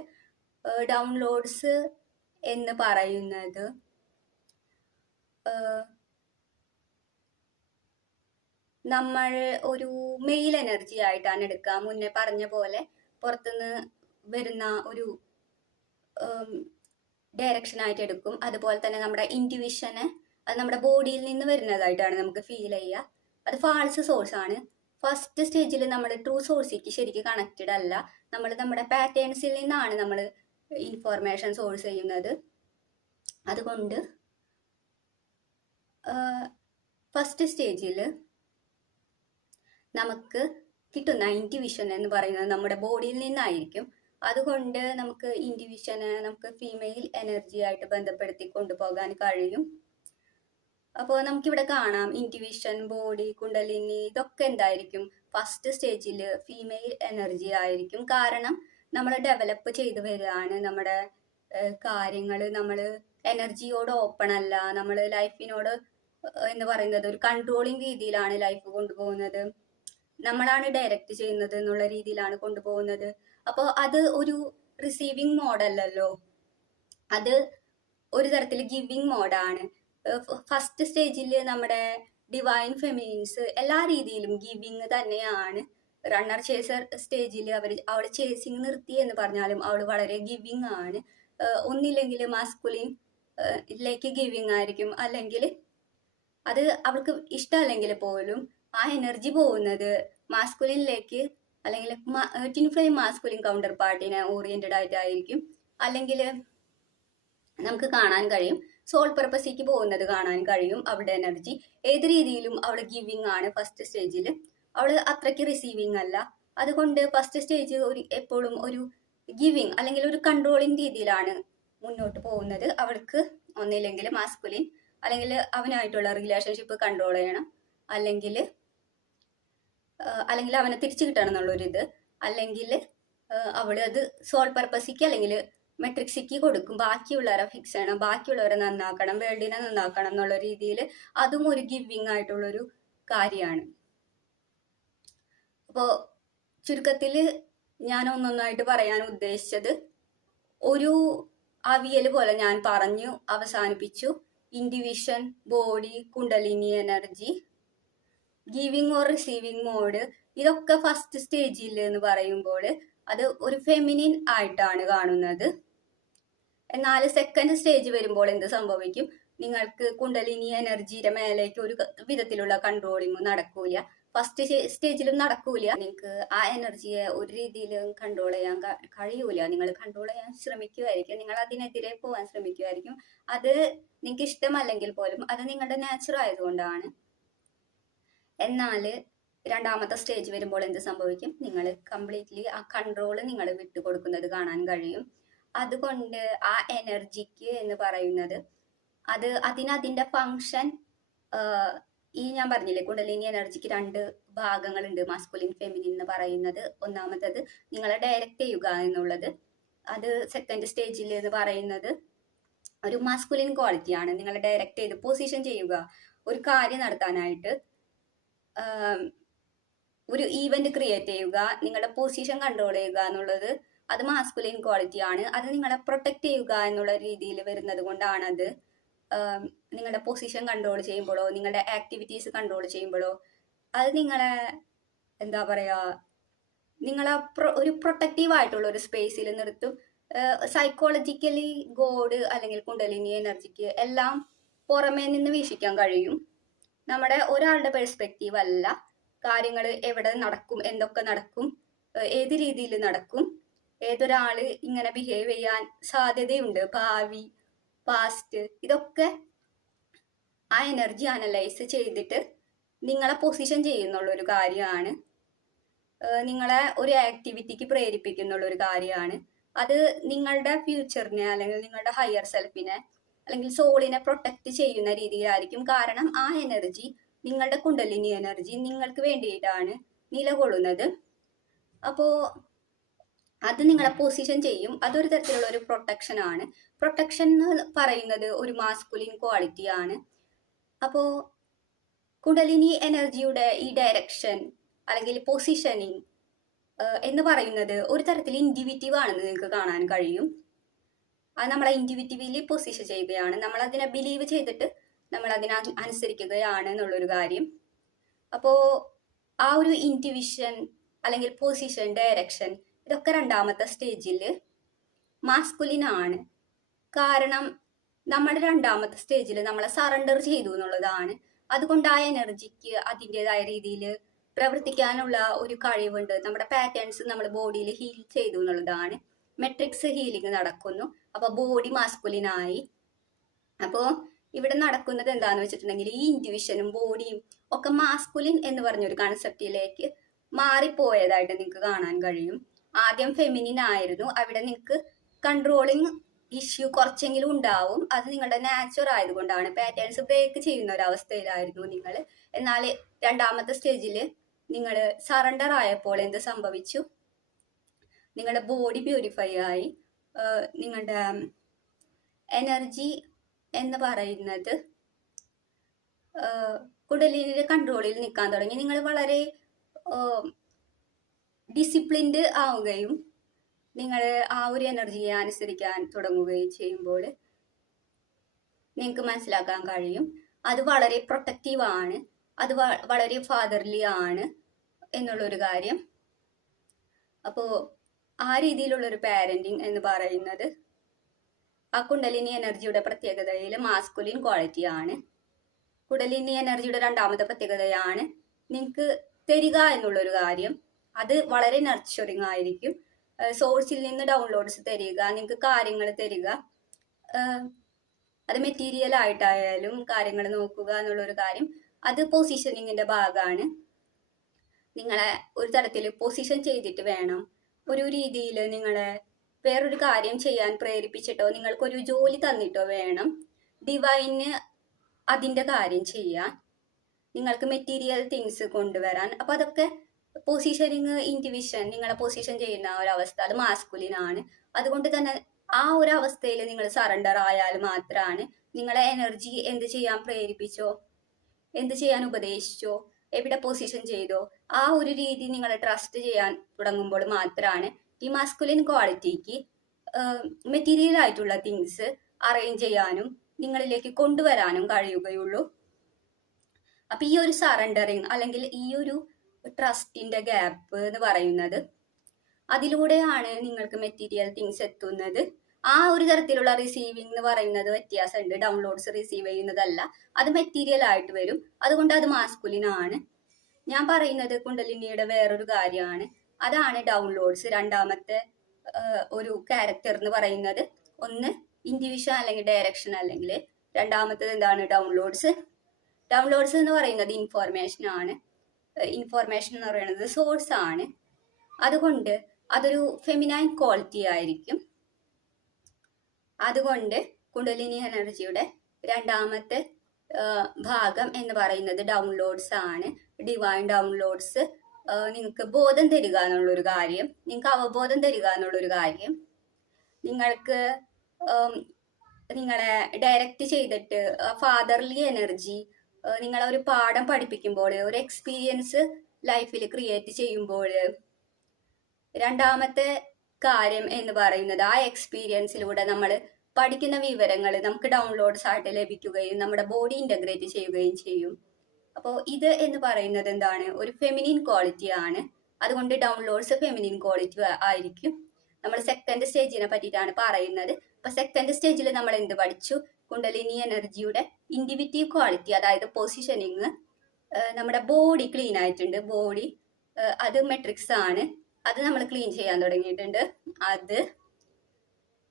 ഡൗൺലോഡ്സ് എന്ന് പറയുന്നത് നമ്മൾ ഒരു മെയിൽ എനർജി ആയിട്ടാണ് എടുക്കുക. മുന്നേ പറഞ്ഞ പോലെ പുറത്തുനിന്ന് വരുന്ന ഒരു ഡയറക്ഷൻ ആയിട്ട് എടുക്കും. അതുപോലെ തന്നെ നമ്മുടെ ഇൻറ്റ്യൂഷന് അത് നമ്മുടെ ബോഡിയിൽ നിന്ന് വരുന്നതായിട്ടാണ് നമുക്ക് ഫീൽ ചെയ്യുക. അത് ഫാൾസ് സോഴ്സ് ആണ്. ഫസ്റ്റ് സ്റ്റേജിൽ നമ്മൾ ട്രൂ സോഴ്സിലേക്ക് ശരിക്കും കണക്റ്റഡ് അല്ല. നമ്മൾ നമ്മുടെ പാറ്റേൺസിൽ നിന്നാണ് നമ്മൾ ഇൻഫോർമേഷൻ സോഴ്സ് ചെയ്യുന്നത്. അതുകൊണ്ട് ഫസ്റ്റ് സ്റ്റേജിൽ നമുക്ക് കിട്ടുന്ന ഇൻറ്റ്യൂഷൻ എന്ന് പറയുന്നത് നമ്മുടെ ബോഡിയിൽ നിന്നായിരിക്കും. അതുകൊണ്ട് നമുക്ക് ഇൻറ്റ്യൂഷനെ നമുക്ക് ഫീമെയിൽ എനർജി ആയിട്ട് ബന്ധപ്പെടുത്തി കൊണ്ടുപോകാൻ കഴിയും. അപ്പോൾ നമുക്കിവിടെ കാണാം ഇൻറ്റ്യൂഷൻ, ബോഡി, കുണ്ടലിനി ഇതൊക്കെ എന്തായിരിക്കും ഫസ്റ്റ് സ്റ്റേജിൽ ഫീമെയിൽ എനർജി ആയിരിക്കും. കാരണം നമ്മൾ ഡെവലപ്പ് ചെയ്ത് വരികയാണ് നമ്മുടെ കാര്യങ്ങൾ. നമ്മൾ എനർജിയോട് ഓപ്പൺ അല്ല. നമ്മൾ ലൈഫിനോട് എന്ന് പറയുന്നത് ഒരു കൺട്രോളിങ് രീതിയിലാണ് ലൈഫ് കൊണ്ടുപോകുന്നത്. നമ്മളാണ് ഡയറക്റ്റ് ചെയ്യുന്നത് എന്നുള്ള രീതിയിലാണ് കൊണ്ടുപോകുന്നത്. അപ്പോൾ അത് ഒരു റിസീവിങ് മോഡല്ലല്ലോ, അത് ഒരു തരത്തിൽ ഗിവിങ് മോഡാണ്. ഫസ്റ്റ് സ്റ്റേജിൽ നമ്മുടെ ഡിവൈൻ ഫെമിനിൻസ് എല്ലാ രീതിയിലും ഗിവിങ് തന്നെയാണ്. റണ്ണർ ചേസർ സ്റ്റേജിൽ അവിടെ ചേസിങ് നിർത്തി എന്ന് പറഞ്ഞാലും അവൾ വളരെ ഗിവിങ് ആണ്. ഒന്നില്ലെങ്കിൽ മാസ്കുലിനിലേക്ക് ഗിവിങ് ആയിരിക്കും, അല്ലെങ്കിൽ അത് അവൾക്ക് ഇഷ്ടമല്ലെങ്കിൽ പോലും ആ എനർജി പോകുന്നത് മാസ്കുലിനിലേക്ക്, അല്ലെങ്കിൽ ട്വിൻ ഫ്ലെയിം മാസ്കുലിൻ കൗണ്ടർ പാർട്ടിനെ ഓറിയന്റഡ് ആയിട്ടായിരിക്കും. അല്ലെങ്കിൽ നമുക്ക് കാണാൻ കഴിയും സോൾ പർപ്പസിലേക്ക് പോകുന്നത് കാണാൻ കഴിയും. അവളുടെ എനർജി ഏത് രീതിയിലും അവൾ ഗിവിങ് ആണ്. ഫസ്റ്റ് സ്റ്റേജിൽ അവൾ അത്രയ്ക്ക് റിസീവിങ് അല്ല. അതുകൊണ്ട് ഫസ്റ്റ് സ്റ്റേജ് എപ്പോഴും ഒരു ഗിവിങ് അല്ലെങ്കിൽ ഒരു കൺട്രോളിങ് രീതിയിലാണ് മുന്നോട്ട് പോകുന്നത്. അവൾക്ക് ഒന്നില്ലെങ്കിൽ മാസ്കുലിൻ അല്ലെങ്കിൽ അവനായിട്ടുള്ള റിലേഷൻഷിപ്പ് കൺട്രോൾ ചെയ്യണം, അല്ലെങ്കിൽ അവനെ തിരിച്ചു കിട്ടണം എന്നുള്ളൊരിത്, അല്ലെങ്കിൽ അവൾ അത് സോൾ പർപ്പസിക്ക് അല്ലെങ്കിൽ മെട്രിക്സിക്ക് കൊടുക്കും. ബാക്കിയുള്ളവരെ ഫിക്സ് ചെയ്യണം, ബാക്കിയുള്ളവരെ നന്നാക്കണം, വേൾഡിനെ നന്നാക്കണം എന്നുള്ള രീതിയിൽ അതും ഒരു ഗിവിങ് ആയിട്ടുള്ളൊരു കാര്യമാണ്. അപ്പോൾ ചുരുക്കത്തിൽ ഞാൻ ഒന്നൊന്നായിട്ട് പറയാൻ ഉദ്ദേശിച്ചത്, ഒരു അവിയൽ പോലെ ഞാൻ പറഞ്ഞു അവസാനിപ്പിച്ചു. ഇൻഡിവിഷൻ, body, kundalini energy, giving or receiving mode, ഇതൊക്കെ ഫസ്റ്റ് സ്റ്റേജിൽ എന്ന് പറയുമ്പോൾ അത് ഒരു ഫെമിനിൻ ആയിട്ടാണ് കാണുന്നത്. എന്നാൽ സെക്കൻഡ് സ്റ്റേജ് വരുമ്പോൾ എന്ത് സംഭവിക്കും? നിങ്ങൾക്ക് കുണ്ടലിനി എനർജിയുടെ മേലേക്ക് ഒരു വിധത്തിലുള്ള കൺട്രോളിങ് നടക്കൂല. ഫസ്റ്റ് സ്റ്റേജിലും നടക്കൂല. നിങ്ങൾക്ക് ആ എനർജിയെ ഒരു രീതിയിലും കൺട്രോൾ ചെയ്യാൻ കഴിയൂല. നിങ്ങൾ കൺട്രോൾ ചെയ്യാൻ ശ്രമിക്കുമായിരിക്കും, നിങ്ങൾ അതിനെതിരെ പോകാൻ ശ്രമിക്കുമായിരിക്കും. അത് നിങ്ങൾക്ക് ഇഷ്ടമല്ലെങ്കിൽ പോലും അത് നിങ്ങളുടെ നാച്ചർ ആയതുകൊണ്ടാണ്. എന്നാൽ രണ്ടാമത്തെ സ്റ്റേജ് വരുമ്പോൾ എന്ത് സംഭവിക്കും? നിങ്ങൾ കംപ്ലീറ്റ്ലി ആ കൺട്രോള് നിങ്ങൾ വിട്ടുകൊടുക്കുന്നത് കാണാൻ കഴിയും. അതുകൊണ്ട് ആ എനർജിക്ക് എന്ന് പറയുന്നത് അതിന്റെ ഫങ്ഷൻ, ഈ ഞാൻ പറഞ്ഞില്ലേ കുണ്ടലിനി എനർജിക്ക് രണ്ട് ഭാഗങ്ങളുണ്ട്, മാസ്കുലിൻ, ഫെമിനിൻ എന്ന് പറയുന്നത്. ഒന്നാമത്തത് നിങ്ങളെ ഡയറക്റ്റ് ചെയ്യുക എന്നുള്ളത്. അത് സെക്കൻഡ് സ്റ്റേജിൽ എന്ന് പറയുന്നത് ഒരു മാസ്കുലിൻ ക്വാളിറ്റിയാണ്. നിങ്ങളെ ഡയറക്റ്റ് ചെയ്ത് പൊസിഷൻ ചെയ്യുക, ഒരു കാര്യം നടത്താനായിട്ട് ഒരു ഈവന്റ് ക്രിയേറ്റ് ചെയ്യുക, നിങ്ങളുടെ പൊസിഷൻ കൺട്രോൾ ചെയ്യുക എന്നുള്ളത് അത് മാസ്കുലിൻ ക്വാളിറ്റി ആണ്. അത് നിങ്ങളെ പ്രൊട്ടക്ട് ചെയ്യുക എന്നുള്ള രീതിയിൽ വരുന്നത് കൊണ്ടാണ്. അത് നിങ്ങളുടെ പൊസിഷൻ കൺട്രോൾ ചെയ്യുമ്പോഴോ നിങ്ങളുടെ ആക്ടിവിറ്റീസ് കൺട്രോൾ ചെയ്യുമ്പോഴോ അത് നിങ്ങളെ എന്താ പറയുക, നിങ്ങളെ ഒരു പ്രൊട്ടക്റ്റീവ് ആയിട്ടുള്ള ഒരു സ്പേസിൽ നിർത്തും. സൈക്കോളജിക്കലി ഗോഡ് അല്ലെങ്കിൽ കുണ്ടലിനി എനർജിക്ക് എല്ലാം പുറമേ നിന്ന് വീക്ഷിക്കാൻ കഴിയും. നമ്മുടെ ഒരാളുടെ പെർസ്പെക്റ്റീവ് അല്ല. കാര്യങ്ങൾ എവിടെ നടക്കും, എന്തൊക്കെ നടക്കും, ഏത് രീതിയിൽ നടക്കും, ഏതൊരാള് ഇങ്ങനെ ബിഹേവ് ചെയ്യാൻ സാധ്യതയുണ്ട്, ഭാവി, പാസ്റ്റ്, ഇതൊക്കെ ആ എനർജി അനലൈസ് ചെയ്തിട്ട് നിങ്ങളെ പൊസിഷൻ ചെയ്യുന്നുള്ളൊരു കാര്യമാണ്. നിങ്ങളെ ഒരു ആക്ടിവിറ്റിക്ക് പ്രേരിപ്പിക്കുന്നുള്ളൊരു കാര്യമാണ്. അത് നിങ്ങളുടെ ഫ്യൂച്ചറിനെ അല്ലെങ്കിൽ നിങ്ങളുടെ ഹയർ സെൽഫിനെ അല്ലെങ്കിൽ സോളിനെ പ്രൊട്ടക്ട് ചെയ്യുന്ന രീതിയിലായിരിക്കും. കാരണം ആ എനർജി, നിങ്ങളുടെ കുണ്ടലിനി എനർജി നിങ്ങൾക്ക് വേണ്ടിയിട്ടാണ് നിലകൊള്ളുന്നത്. അപ്പോൾ അത് നിങ്ങളെ പൊസിഷൻ ചെയ്യും. അതൊരു തരത്തിലുള്ള ഒരു പ്രൊട്ടക്ഷൻ ആണ്. പ്രൊട്ടക്ഷൻ എന്ന് പറയുന്നത് ഒരു മാസ്കുലിൻ ക്വാളിറ്റി ആണ്. അപ്പോൾ കുണ്ടലിനി എനർജിയുടെ ഈ ഡയറക്ഷൻ അല്ലെങ്കിൽ പൊസിഷനിങ് എന്ന് പറയുന്നത് ഒരു തരത്തിൽ ഇൻഡിവിറ്റീവ് ആണെന്ന് നിങ്ങൾക്ക് കാണാൻ കഴിയും. അത് നമ്മളെ ഇൻഡിവിറ്റീവ്ലി പൊസിഷൻ ചെയ്യുകയാണ്. നമ്മൾ അതിനെ ബിലീവ് ചെയ്തിട്ട് നമ്മൾ അതിനെ അനുസരിക്കുകയാണ് എന്നുള്ളൊരു കാര്യം. അപ്പോൾ ആ ഒരു ഇൻറ്റ്യൂഷൻ അല്ലെങ്കിൽ പൊസിഷൻ, ഡയറക്ഷൻ, ഇതൊക്കെ രണ്ടാമത്തെ സ്റ്റേജിൽ മാസ്കുലിൻ ആണ്. കാരണം നമ്മുടെ രണ്ടാമത്തെ സ്റ്റേജിൽ നമ്മളെ സറണ്ടർ ചെയ്തു എന്നുള്ളതാണ്. അതുകൊണ്ട് ആ എനർജിക്ക് അതിൻ്റെതായ രീതിയിൽ പ്രവർത്തിക്കാനുള്ള ഒരു കഴിവുണ്ട്. നമ്മുടെ പാറ്റേൺസ് നമ്മുടെ ബോഡിയിൽ ഹീൽ ചെയ്തു എന്നുള്ളതാണ്. മെട്രിക്സ് ഹീലിംഗ് നടക്കുന്നു. അപ്പോൾ ബോഡി മാസ്കുലിനായി. അപ്പോൾ ഇവിടെ നടക്കുന്നത് എന്താണെന്ന് വെച്ചിട്ടുണ്ടെങ്കിൽ ഈ ഇൻറ്റ്യൂഷനും ബോഡിയും ഒക്കെ മാസ്കുലിൻ എന്ന് പറഞ്ഞൊരു കൺസെപ്റ്റിലേക്ക് മാറിപ്പോയതായിട്ട് നിങ്ങൾക്ക് കാണാൻ കഴിയും. ആദ്യം ഫെമിനിൻ ആയിരുന്നു. അവിടെ നിങ്ങൾക്ക് കൺട്രോളിങ് ഇഷ്യൂ കുറച്ചെങ്കിലും ഉണ്ടാവും. അത് നിങ്ങളുടെ നാച്ചുറൽ ആയതുകൊണ്ടാണ്. പാറ്റേൺസ് ബ്രേക്ക് ചെയ്യുന്ന ഒരു അവസ്ഥയിലായിരുന്നു നിങ്ങൾ. എന്നാൽ രണ്ടാമത്തെ സ്റ്റേജിൽ നിങ്ങൾ സറണ്ടർ ആയപ്പോൾ എന്ത് സംഭവിച്ചു? നിങ്ങളുടെ ബോഡി പ്യൂരിഫൈ ആയി. നിങ്ങളുടെ എനർജി എന്ന് പറയുന്നത് കുണ്ടലിനിയുടെ കൺട്രോളിൽ നിൽക്കാൻ തുടങ്ങി. നിങ്ങൾ വളരെ ഡിസിപ്ലിൻഡ് ആവുകയും നിങ്ങൾ ആ ഒരു എനർജിയെ അനുസരിക്കാൻ തുടങ്ങുകയും ചെയ്യുമ്പോൾ നിങ്ങൾക്ക് മനസ്സിലാക്കാൻ കഴിയും അത് വളരെ പ്രൊട്ടക്റ്റീവ് ആണ്, അത് വളരെ ഫാദർലി ആണ് എന്നുള്ളൊരു കാര്യം. അപ്പോൾ ആ രീതിയിലുള്ളൊരു പാരന്റിങ് എന്ന് പറയുന്നത് ആ കുണ്ടലിനി എനർജിയുടെ പ്രത്യേകതയിൽ മാസ്കുലിൻ ക്വാളിറ്റി ആണ്. കുണ്ടലിനി എനർജിയുടെ രണ്ടാമത്തെ പ്രത്യേകതയാണ് നിങ്ങൾക്ക് തരിക എന്നുള്ളൊരു കാര്യം. അത് വളരെ നർച്ചറിങ് ആയിരിക്കും. സോഴ്സിൽ നിന്ന് ഡൗൺലോഡ്സ് തരിക, നിങ്ങൾക്ക് കാര്യങ്ങൾ തരിക. അത് മെറ്റീരിയൽ ആയിട്ടായാലും കാര്യങ്ങൾ നോക്കുക എന്നുള്ളൊരു കാര്യം. അത് പൊസിഷനിങ്ങിന്റെ ഭാഗമാണ്. നിങ്ങളെ ഒരു തരത്തിൽ പൊസിഷൻ ചെയ്തിട്ട് വേണം ഒരു രീതിയിൽ നിങ്ങളെ വേറൊരു കാര്യം ചെയ്യാൻ പ്രേരിപ്പിച്ചിട്ടോ നിങ്ങൾക്കൊരു ജോലി തന്നിട്ടോ വേണം ഡിവൈന് അതിൻ്റെ കാര്യം ചെയ്യാൻ, നിങ്ങൾക്ക് മെറ്റീരിയൽ തിങ്സ് കൊണ്ടുവരാൻ. അപ്പം അതൊക്കെ പൊസിഷനിങ്, ഇൻറ്റ്യൂഷൻ, നിങ്ങളെ പൊസിഷൻ ചെയ്യുന്ന ഒരവസ്ഥ അത് മാസ്കുലിൻ ആണ്. അതുകൊണ്ട് തന്നെ ആ ഒരു അവസ്ഥയിൽ നിങ്ങൾ സറണ്ടർ ആയാൽ മാത്രമാണ് നിങ്ങളെ എനർജി എന്ത് ചെയ്യാൻ പ്രേരിപ്പിച്ചോ, എന്ത് ചെയ്യാൻ ഉപദേശിച്ചോ, എവിടെ പൊസിഷൻ ചെയ്തോ ആ ഒരു രീതി നിങ്ങൾ ട്രസ്റ്റ് ചെയ്യാൻ തുടങ്ങുമ്പോൾ മാത്രമാണ് ഈ മാസ്കുലിൻ ക്വാളിറ്റിക്ക് മെറ്റീരിയൽ ആയിട്ടുള്ള തിങ്സ് അറേഞ്ച് ചെയ്യാനും നിങ്ങളിലേക്ക് കൊണ്ടുവരാനും കഴിയുകയുള്ളൂ. അപ്പൊ ഈ ഒരു സറണ്ടറിങ് അല്ലെങ്കിൽ ഈ ഒരു ട്രസ്റ്റിന്റെ ഗ്യാപ്പ് എന്ന് പറയുന്നത് അതിലൂടെയാണ് നിങ്ങൾക്ക് മെറ്റീരിയൽ തിങ്സ് എത്തുന്നത്. ആ ഒരു തരത്തിലുള്ള റിസീവിംഗ് എന്ന് പറയുന്നത് വ്യത്യാസമുണ്ട്. ഡൗൺലോഡ്സ് റിസീവ് ചെയ്യുന്നതല്ല, അത് മെറ്റീരിയൽ ആയിട്ട് വരും. അതുകൊണ്ട് അത് മാസ്കുലിൻ ആണ്. ഞാൻ പറയുന്നത് കുണ്ടലിനിയുടെ വേറൊരു കാര്യമാണ്. അതാണ് ഡൗൺലോഡ്സ്. രണ്ടാമത്തെ ഒരു ക്യാരക്ടർ എന്ന് പറയുന്നത് ഒന്ന് ഇൻഡിവിഷ്വൽ അല്ലെങ്കിൽ ഡയറക്ഷൻ, അല്ലെങ്കിൽ രണ്ടാമത്തേത് എന്താണ്? ഡൗൺലോഡ്സ്. ഡൗൺലോഡ്സ് എന്ന് പറയുന്നത് ഇൻഫോർമേഷൻ ആണ്. ഇൻഫോർമേഷൻ എന്ന് പറയുന്നത് സോഴ്സ് ആണ്. അതുകൊണ്ട് അതൊരു ഫെമിനൈൻ ക്വാളിറ്റി ആയിരിക്കും. അതുകൊണ്ട് കുണ്ടലിനി എനർജിയുടെ രണ്ടാമത്തെ ഭാഗം എന്ന് പറയുന്നത് ഡൗൺലോഡ്സ് ആണ്. Divine downloads. നിങ്ങൾക്ക് ബോധം തരിക എന്നുള്ളൊരു കാര്യം, നിങ്ങൾക്ക് അവബോധം തരിക എന്നുള്ളൊരു കാര്യം, നിങ്ങൾക്ക് നിങ്ങളെ ഡയറക്റ്റ് ചെയ്തിട്ട് ഫാദർലി എനർജി, നിങ്ങളെ ഒരു പാഠം പഠിപ്പിക്കുമ്പോൾ, ഒരു എക്സ്പീരിയൻസ് ലൈഫിൽ ക്രിയേറ്റ് ചെയ്യുമ്പോൾ, രണ്ടാമത്തെ കാര്യം എന്ന് പറയുന്നത് ആ എക്സ്പീരിയൻസിലൂടെ നമ്മൾ പഠിക്കുന്ന വിവരങ്ങൾ നമുക്ക് ഡൗൺലോഡ്സ് ആയിട്ട് ലഭിക്കുകയും നമ്മുടെ ബോഡി ഇൻ്റഗ്രേറ്റ് ചെയ്യുകയും ചെയ്യും. അപ്പോൾ ഇത് എന്ന് പറയുന്നത് എന്താണ്? ഒരു ഫെമിനിൻ ക്വാളിറ്റി ആണ്. അതുകൊണ്ട് ഡൗൺലോഡ്സ് ഫെമിനിൻ ക്വാളിറ്റി ആയിരിക്കും. നമ്മൾ സെക്കൻഡ് സ്റ്റേജിനെ പറ്റിയിട്ടാണ് പറയുന്നത്. അപ്പൊ സെക്കൻഡ് സ്റ്റേജിൽ നമ്മൾ എന്ത് പഠിച്ചു? കുണ്ടലിനി എനർജിയുടെ ഇൻഡിവിറ്റീവ് ക്വാളിറ്റി, അതായത് പൊസിഷനിങ്. നമ്മുടെ ബോഡി ക്ലീൻ ആയിട്ടുണ്ട്. ബോഡി അത് മെട്രിക്സ് ആണ്. അത് നമ്മൾ ക്ലീൻ ചെയ്യാൻ തുടങ്ങിയിട്ടുണ്ട്.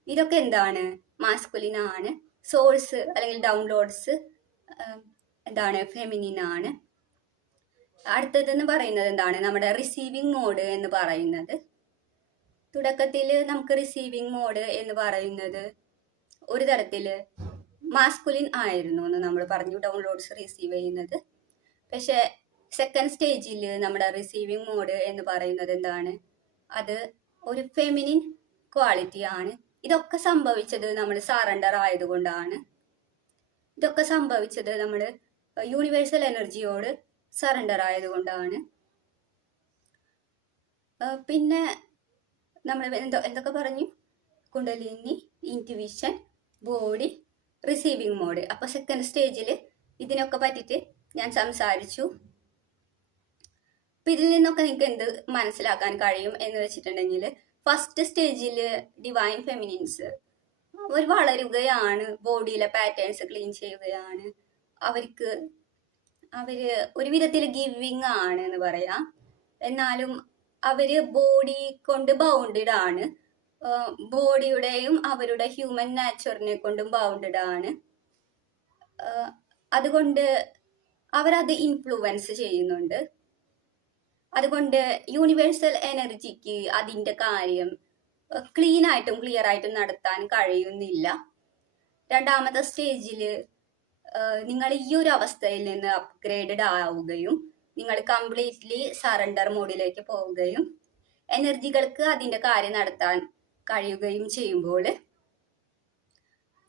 ഇതൊക്കെ എന്താണ്? മാസ്കുലിൻ ആണ്. സോഴ്സ് അല്ലെങ്കിൽ ഡൗൺലോഡ്സ് എന്താണ്? ഫെമിനിൻ ആണ്. അടുത്തതെന്ന് പറയുന്നത് എന്താണ്? നമ്മുടെ റിസീവിങ് മോഡ് എന്ന് പറയുന്നത്. തുടക്കത്തിൽ നമുക്ക് റിസീവിങ് മോഡ് എന്ന് പറയുന്നത് ഒരു തരത്തിൽ മാസ്കുലിൻ ആയിരുന്നു എന്ന് നമ്മൾ പറഞ്ഞു, ഡൗൺലോഡ്സ് റിസീവ് ചെയ്യുന്നത്. പക്ഷെ സെക്കൻഡ് സ്റ്റേജിൽ നമ്മുടെ റിസീവിങ് മോഡ് എന്ന് പറയുന്നത് എന്താണ്? അത് ഒരു ഫെമിനിൻ ക്വാളിറ്റി ആണ്. ഇതൊക്കെ സംഭവിച്ചത് നമ്മൾ സറണ്ടർ ആയതുകൊണ്ടാണ്. ഇതൊക്കെ സംഭവിച്ചത് നമ്മൾ യൂണിവേഴ്സൽ എനർജിയോട് സറണ്ടർ ആയതുകൊണ്ടാണ്. പിന്നെ നമ്മൾ എന്തൊക്കെ പറഞ്ഞു? Kundalini, intuition, body, receiving mode. അപ്പോൾ സെക്കൻഡ് സ്റ്റേജിൽ ഇതിനൊക്കെ പറ്റിയിട്ട് ഞാൻ സംസാരിച്ചു. അപ്പൊ ഇതിൽ നിന്നൊക്കെ നിങ്ങൾക്ക് എന്ത് മനസ്സിലാക്കാൻ കഴിയും എന്ന് വെച്ചിട്ടുണ്ടെങ്കിൽ, ഫസ്റ്റ് സ്റ്റേജിൽ ഡിവൈൻ ഫെമിനിൻസ് അവർ വളരുകയാണ്, ബോഡിയിലെ പാറ്റേൺസ് ക്ലീൻ ചെയ്യുകയാണ്, അവർക്ക് ഒരു വിധത്തിൽ ഗിവിങ് ആണ് എന്ന് പറയാം. എന്നാലും അവര് ബോഡി കൊണ്ട് ബൗണ്ടഡ് ആണ്, ബോഡിയുടെയും അവരുടെ ഹ്യൂമൻ നാച്ചറിനെ കൊണ്ടും ബൗണ്ടഡ് ആണ്. അതുകൊണ്ട് അവരത് ഇൻഫ്ലുവൻസ് ചെയ്യുന്നുണ്ട്. അതുകൊണ്ട് യൂണിവേഴ്സൽ എനർജിക്ക് അതിൻ്റെ കാര്യം ക്ലീൻ ആയിട്ടും ക്ലിയർ ആയിട്ടും നടത്താൻ കഴിയുന്നില്ല. രണ്ടാമത്തെ സ്റ്റേജിൽ നിങ്ങൾ ഈ ഒരു അവസ്ഥയിൽ നിന്ന് അപ്ഗ്രേഡഡ് ആവുകയും നിങ്ങൾ കംപ്ലീറ്റ്ലി സറണ്ടർ മോഡിലേക്ക് പോവുകയും എനർജികൾക്ക് അതിൻ്റെ കാര്യം നടത്താൻ കഴിയുകയും ചെയ്യുമ്പോൾ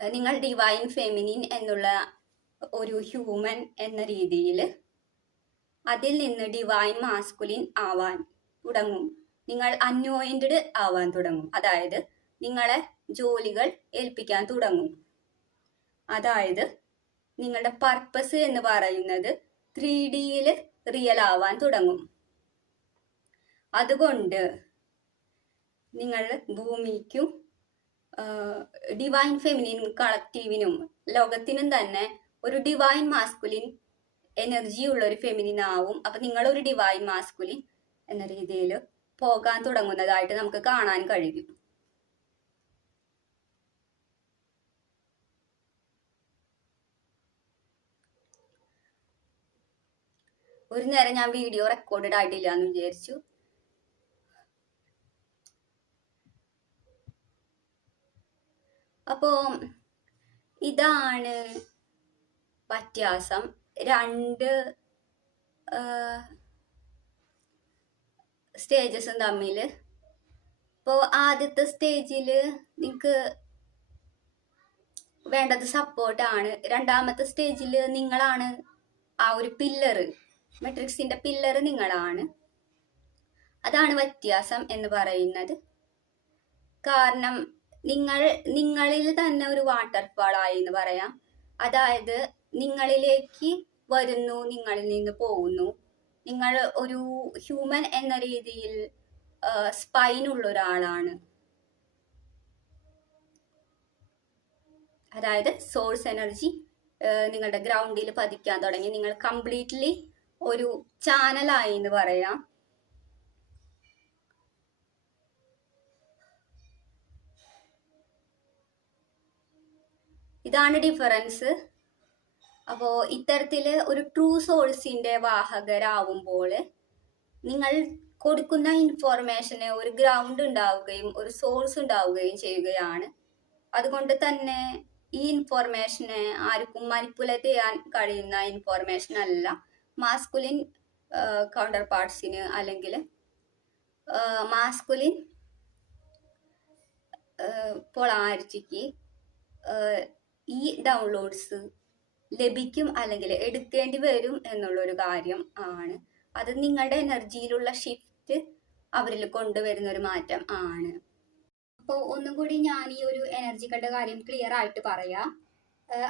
നിങ്ങൾ ഡിവൈൻ ഫെമിനിൻ എന്നുള്ള ഒരു ഹ്യൂമൻ എന്ന രീതിയിൽ അതിൽ നിന്ന് ഡിവൈൻ മാസ്കുലിൻ ആവാൻ തുടങ്ങും. നിങ്ങൾ അൺഅനോയിന്റഡ് ആവാൻ തുടങ്ങും. അതായത് നിങ്ങളെ ജോലികൾ ഏൽപ്പിക്കാൻ തുടങ്ങും. അതായത് നിങ്ങളുടെ പർപ്പസ് എന്ന് പറയുന്നത് 3Dയിൽ റിയൽ ആവാൻ തുടങ്ങും. അതുകൊണ്ട് നിങ്ങൾ ഭൂമിക്കും ഡിവൈൻ ഫെമിനിൻ കളക്റ്റീവിനും ലോകത്തിനും തന്നെ ഒരു ഡിവൈൻ മാസ്കുലിൻ എനർജി ഉള്ള ഒരു ഫെമിനിൻ ആവും. അപ്പൊ നിങ്ങളൊരു ഡിവൈൻ മാസ്കുലിൻ എന്ന രീതിയിൽ പോകാൻ തുടങ്ങുന്നതായിട്ട് നമുക്ക് കാണാൻ കഴിയും. ഒരു നേരം ഞാൻ വീഡിയോ റെക്കോർഡഡ് ആയിട്ടില്ല എന്ന് വിചാരിച്ചു. അപ്പോ ഇതാണ് വ്യത്യാസം രണ്ട് സ്റ്റേജസും തമ്മിൽ. ഇപ്പോൾ ആദ്യത്തെ സ്റ്റേജിൽ നിങ്ങൾക്ക് വേണ്ടത് സപ്പോർട്ടാണ്. രണ്ടാമത്തെ സ്റ്റേജിൽ നിങ്ങളാണ് ആ ഒരു പില്ലറ്, മെട്രിക്സിന്റെ പില്ലറ് നിങ്ങളാണ്. അതാണ് വ്യത്യാസം എന്ന് പറയുന്നത്. കാരണം നിങ്ങളിൽ തന്നെ ഒരു വാട്ടർഫാൾ ആയി എന്ന് പറയാം. അതായത് നിങ്ങളിലേക്ക് വരുന്നു, നിങ്ങളിൽ നിന്ന് പോകുന്നു. നിങ്ങൾ ഒരു ഹ്യൂമൻ എന്ന രീതിയിൽ സ്പൈനുള്ള ഒരാളാണ്. അതായത് സോഴ്സ് എനർജി നിങ്ങളുടെ ഗ്രൗണ്ടിൽ പതിക്കാൻ തുടങ്ങി. നിങ്ങൾ കംപ്ലീറ്റ്ലി ഒരു ചാനലായി എന്ന് പറയാം. ഇതാണ് ഡിഫറൻസ്. അപ്പോൾ ഇത്തരത്തില് ഒരു ട്രൂ സോഴ്സിന്റെ വാഹകരാവുമ്പോൾ നിങ്ങൾ കൊടുക്കുന്ന ഇൻഫോർമേഷന് ഒരു ഗ്രൗണ്ട് ഉണ്ടാവുകയും ഒരു സോഴ്സ് ഉണ്ടാവുകയും ചെയ്യുകയാണ്. അതുകൊണ്ട് തന്നെ ഈ ഇൻഫോർമേഷനെ ആർക്കും മാനിപ്പുലേറ്റ് ചെയ്യാൻ കഴിയുന്ന ഇൻഫോർമേഷൻ അല്ല. മാസ്കുലിൻ കൗണ്ടർ പാർട്സിന് അല്ലെങ്കിൽ മാസ്കുലിൻ പൊളാരിറ്റിക്ക് ഈ ഡൗൺലോഡ്സ് ലഭിക്കും അല്ലെങ്കിൽ എടുക്കേണ്ടി വരും എന്നുള്ളൊരു കാര്യം ആണ്. അത് നിങ്ങളുടെ എനർജിയിലുള്ള ഷിഫ്റ്റ് അവരിൽ കൊണ്ടുവരുന്ന ഒരു മാറ്റം ആണ്. അപ്പോൾ ഒന്നും കൂടി ഞാൻ ഈ ഒരു എനർജികളുടെ കാര്യം ക്ലിയർ ആയിട്ട് പറയാം.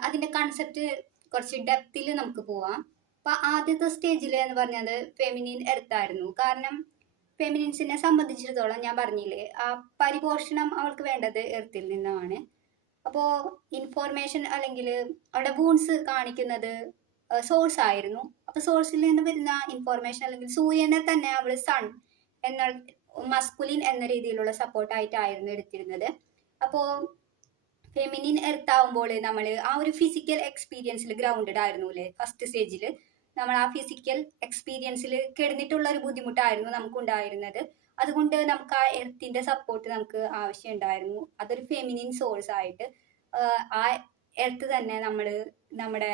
അതിന്റെ കൺസെപ്റ്റ് കുറച്ച് ഡെപ്തിൽ നമുക്ക് പോവാം. അപ്പൊ ആദ്യത്തെ സ്റ്റേജിൽ എന്ന് പറഞ്ഞത് ഫെമിനിൻ എർത്തായിരുന്നു. കാരണം ഫെമിനിൻസിനെ സംബന്ധിച്ചിടത്തോളം ഞാൻ പറഞ്ഞില്ലേ, ആ പരിപോഷണം അവൾക്ക് വേണ്ടത് എർത്തിൽ നിന്നാണ്. അപ്പോൾ ഇൻഫോർമേഷൻ അല്ലെങ്കിൽ അവിടെ വൂൺസ് കാണിക്കുന്നത് സോഴ്സ് ആയിരുന്നു. അപ്പോൾ സോഴ്സിൽ നിന്ന് വരുന്ന ഇൻഫോർമേഷൻ അല്ലെങ്കിൽ സൂര്യനെ തന്നെ അവൾ സൺ എന്ന മസ്കുലിൻ എന്ന രീതിയിലുള്ള സപ്പോർട്ടായിട്ടായിരുന്നു എടുത്തിരുന്നത്. അപ്പോൾ ഫെമിനിൻ എർത്താവുമ്പോൾ നമ്മൾ ആ ഒരു ഫിസിക്കൽ എക്സ്പീരിയൻസിൽ ഗ്രൗണ്ടഡ് ആയിരുന്നു അല്ലേ. ഫസ്റ്റ് സ്റ്റേജിൽ നമ്മൾ ആ ഫിസിക്കൽ എക്സ്പീരിയൻസിൽ കിടന്നിട്ടുള്ള ഒരു ബുദ്ധിമുട്ടായിരുന്നു നമുക്കുണ്ടായിരുന്നത്. അതുകൊണ്ട് നമുക്ക് ആ എർത്തിന്റെ സപ്പോർട്ട് നമുക്ക് ആവശ്യമുണ്ടായിരുന്നു. അതൊരു ഫെമിനിൻ സോഴ്സ് ആയിട്ട് ആ എർത്ത് തന്നെ നമ്മുടെ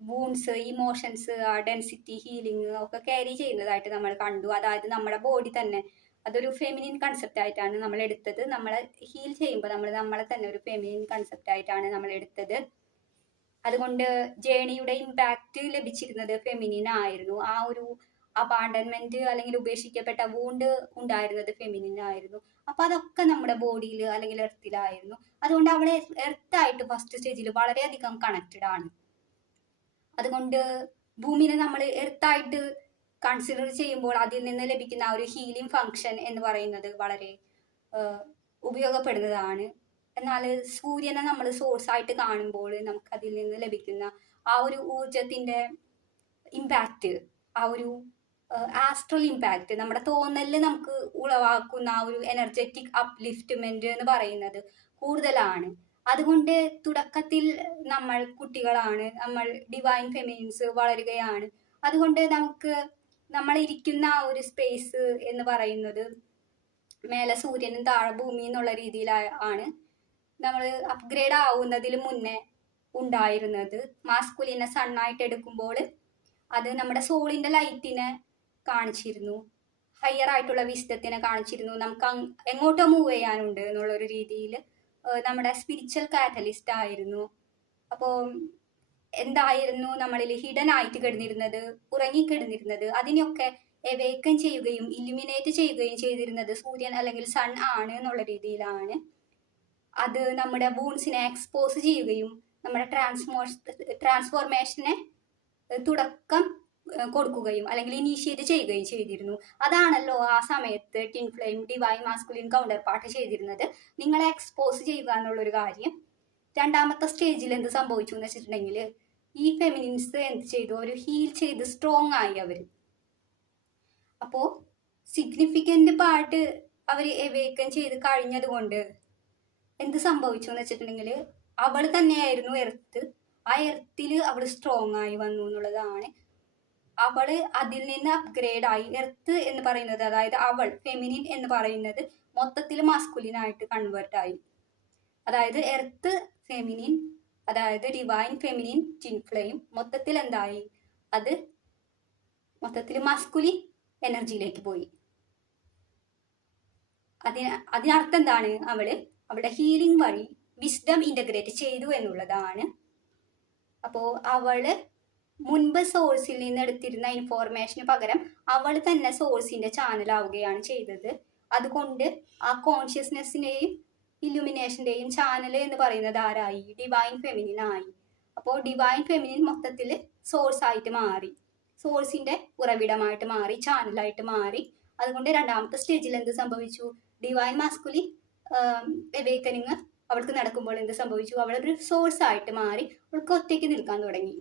വൂൺസ്, ഇമോഷൻസ്, ആ ഡെൻസിറ്റി, ഹീലിംഗ് ഒക്കെ ക്യാരി ചെയ്യുന്നതായിട്ട് നമ്മൾ കണ്ടു. അതായത് നമ്മുടെ ബോഡി തന്നെ അതൊരു ഫെമിനിൻ കൺസെപ്റ്റ് ആയിട്ടാണ് നമ്മൾ എടുത്തത്. നമ്മളെ ഹീൽ ചെയ്യുമ്പോൾ നമ്മളെ തന്നെ ഒരു ഫെമിനിൻ കൺസെപ്റ്റ് ആയിട്ടാണ് നമ്മൾ എടുത്തത്. അതുകൊണ്ട് ജേണിയുടെ ഇമ്പാക്റ്റ് ലഭിച്ചിരുന്നത് ഫെമിനിൻ ആയിരുന്നു. ആ ഒരു അബാൻഡൻമെന്റ് അല്ലെങ്കിൽ ഉപേക്ഷിക്കപ്പെട്ട വൂണ്ട് ഉണ്ടായിരുന്നത് ഫെമിനിൻ ആയിരുന്നു. അപ്പൊ അതൊക്കെ നമ്മുടെ ബോഡിയിൽ അല്ലെങ്കിൽ എർത്തിലായിരുന്നു. അതുകൊണ്ട് അവളെ എർത്തായിട്ട് ഫസ്റ്റ് സ്റ്റേജിൽ വളരെയധികം കണക്റ്റഡ് ആണ്. അതുകൊണ്ട് ഭൂമിനെ നമ്മൾ എർത്തായിട്ട് കൺസിഡർ ചെയ്യുമ്പോൾ അതിൽ നിന്ന് ലഭിക്കുന്ന ആ ഒരു ഹീലിംഗ് ഫങ്ഷൻ എന്ന് പറയുന്നത് വളരെ ഉപയോഗപ്പെടുന്നതാണ്. എന്നാൽ സൂര്യനെ നമ്മൾ സോഴ്സ് ആയിട്ട് കാണുമ്പോൾ നമുക്ക് അതിൽ നിന്ന് ലഭിക്കുന്ന ആ ഒരു ഊർജത്തിന്റെ ഇമ്പാക്റ്റ്, ആ ഒരു ആസ്ട്രൽ ഇമ്പാക്റ്റ്, നമ്മുടെ തോന്നലിൽ നമുക്ക് ഉളവാക്കുന്ന ആ ഒരു എനർജറ്റിക് അപ്ലിഫ്റ്റ്മെന്റ് എന്ന് പറയുന്നത് കൂടുതലാണ്. അതുകൊണ്ട് തുടക്കത്തിൽ നമ്മൾ കുട്ടികളാണ്, നമ്മൾ ഡിവൈൻ ഫെമിനിൻസ് വളരുകയാണ്. അതുകൊണ്ട് നമുക്ക് നമ്മൾ ഇരിക്കുന്ന ആ ഒരു സ്പേസ് എന്ന് പറയുന്നത് മേലെ സൂര്യനും താഴെ ഭൂമി എന്നുള്ള രീതിയിലാണ് നമ്മൾ അപ്ഗ്രേഡ് ആവുന്നതിന് മുന്നേ ഉണ്ടായിരുന്നത്. മാസ്കുലിനെ സണ്ണായിട്ട് എടുക്കുമ്പോൾ അത് നമ്മുടെ സോളിന്റെ ലൈറ്റിനെ കാണിച്ചിരുന്നു, ഹയർ ആയിട്ടുള്ള വിസ്ഡത്തിനെ കാണിച്ചിരുന്നു. നമുക്ക് എങ്ങോട്ടോ മൂവ് ചെയ്യാനുണ്ട് എന്നുള്ളൊരു രീതിയിൽ നമ്മുടെ സ്പിരിച്വൽ കാറ്റലിസ്റ്റ് ആയിരുന്നു. അപ്പോൾ എന്തായിരുന്നു നമ്മളിൽ ഹിഡൻ ആയിട്ട് കിടന്നിരുന്നത്, ഉറങ്ങിക്കിടന്നിരുന്നത്, അതിനെയൊക്കെ എവേക്കൻ ചെയ്യുകയും ഇലുമിനേറ്റ് ചെയ്യുകയും ചെയ്തിരുന്നത് സൂര്യൻ അല്ലെങ്കിൽ സൺ ആണ് എന്നുള്ള രീതിയിലാണ്. അത് നമ്മുടെ ബോൺസിനെ എക്സ്പോസ് ചെയ്യുകയും നമ്മുടെ ട്രാൻസ്ഫോർമേഷനെ തുടക്കം കൊടുക്കുകയും അല്ലെങ്കിൽ ഇനീഷ്യേറ്റ് ചെയ്യുകയും ചെയ്തിരുന്നു. അതാണല്ലോ ആ സമയത്ത് tin flame divine masculine counter part ചെയ്തിരുന്നത്, നിങ്ങളെ എക്സ്പോസ് ചെയ്യുക എന്നുള്ളൊരു കാര്യം. രണ്ടാമത്തെ സ്റ്റേജിൽ എന്ത് സംഭവിച്ചു എന്ന് വെച്ചിട്ടുണ്ടെങ്കിൽ ഈ ഫെമിനിൻസ് എന്ത് ചെയ്തു, ഒരു ഹീൽ ചെയ്ത് സ്ട്രോങ് ആയി അവർ. അപ്പോൾ സിഗ്നിഫിക്കൻ്റ് പാർട്ട് അവർ എവേക്കൻ ചെയ്ത് കഴിഞ്ഞത് കൊണ്ട് എന്ത് സംഭവിച്ചു എന്ന് വെച്ചിട്ടുണ്ടെങ്കിൽ അവൾ തന്നെയായിരുന്നു എർത്ത്. ആ എർത്തിൽ അവൾ സ്ട്രോങ് ആയി വന്നു എന്നുള്ളതാണ്. അവള് അതിൽ നിന്ന് അപ്ഗ്രേഡ് ആയി. എർത്ത് എന്ന് പറയുന്നത്, അതായത് അവൾ ഫെമിനിൻ എന്ന് പറയുന്നത് മൊത്തത്തിൽ മാസ്കുലിൻ ആയിട്ട് കൺവേർട്ട് ആയി. അതായത് എർത്ത് ഫെമിനിൻ, അതായത് ഡിവൈൻ ഫെമിനിൻ ടിൻ ഫ്ലെയിം മൊത്തത്തിൽ എന്തായി, അത് മൊത്തത്തിൽ മാസ്കുലിൻ എനർജിയിലേക്ക് പോയി. അതിനർത്ഥം എന്താണ്, അവളുടെ ഹീലിംഗ് വഴി വിസ്ഡം ഇന്റഗ്രേറ്റ് ചെയ്തു എന്നുള്ളതാണ്. അപ്പോൾ അവള് മുൻപ് സോഴ്സിൽ നിന്ന് എടുത്തിരുന്ന ഇൻഫോർമേഷന് പകരം അവൾ തന്നെ സോഴ്സിന്റെ ചാനലാവുകയാണ് ചെയ്തത്. അതുകൊണ്ട് ആ കോൺഷ്യസ്നെസ്സിന്റെയും ഇലുമിനേഷന്റെയും ചാനൽ എന്ന് പറയുന്നത് ആരായി, ഡിവൈൻ ഫെമിനിൻ ആയി. അപ്പോൾ ഡിവൈൻ ഫെമിനിൻ മൊത്തത്തിൽ സോഴ്സ് ആയിട്ട് മാറി, സോഴ്സിന്റെ ഉറവിടമായിട്ട് മാറി, ചാനലായിട്ട് മാറി. അതുകൊണ്ട് രണ്ടാമത്തെ സ്റ്റേജിൽ എന്ത് സംഭവിച്ചു, ഡിവൈൻ മാസ്കുലിൻ എവേക്കനിങ് അവൾക്ക് നടക്കുമ്പോൾ എന്ത് സംഭവിച്ചു, അവളൊരു സോഴ്സ് ആയിട്ട് മാറി, അവൾക്ക് ഒറ്റയ്ക്ക് നിൽക്കാൻ തുടങ്ങി.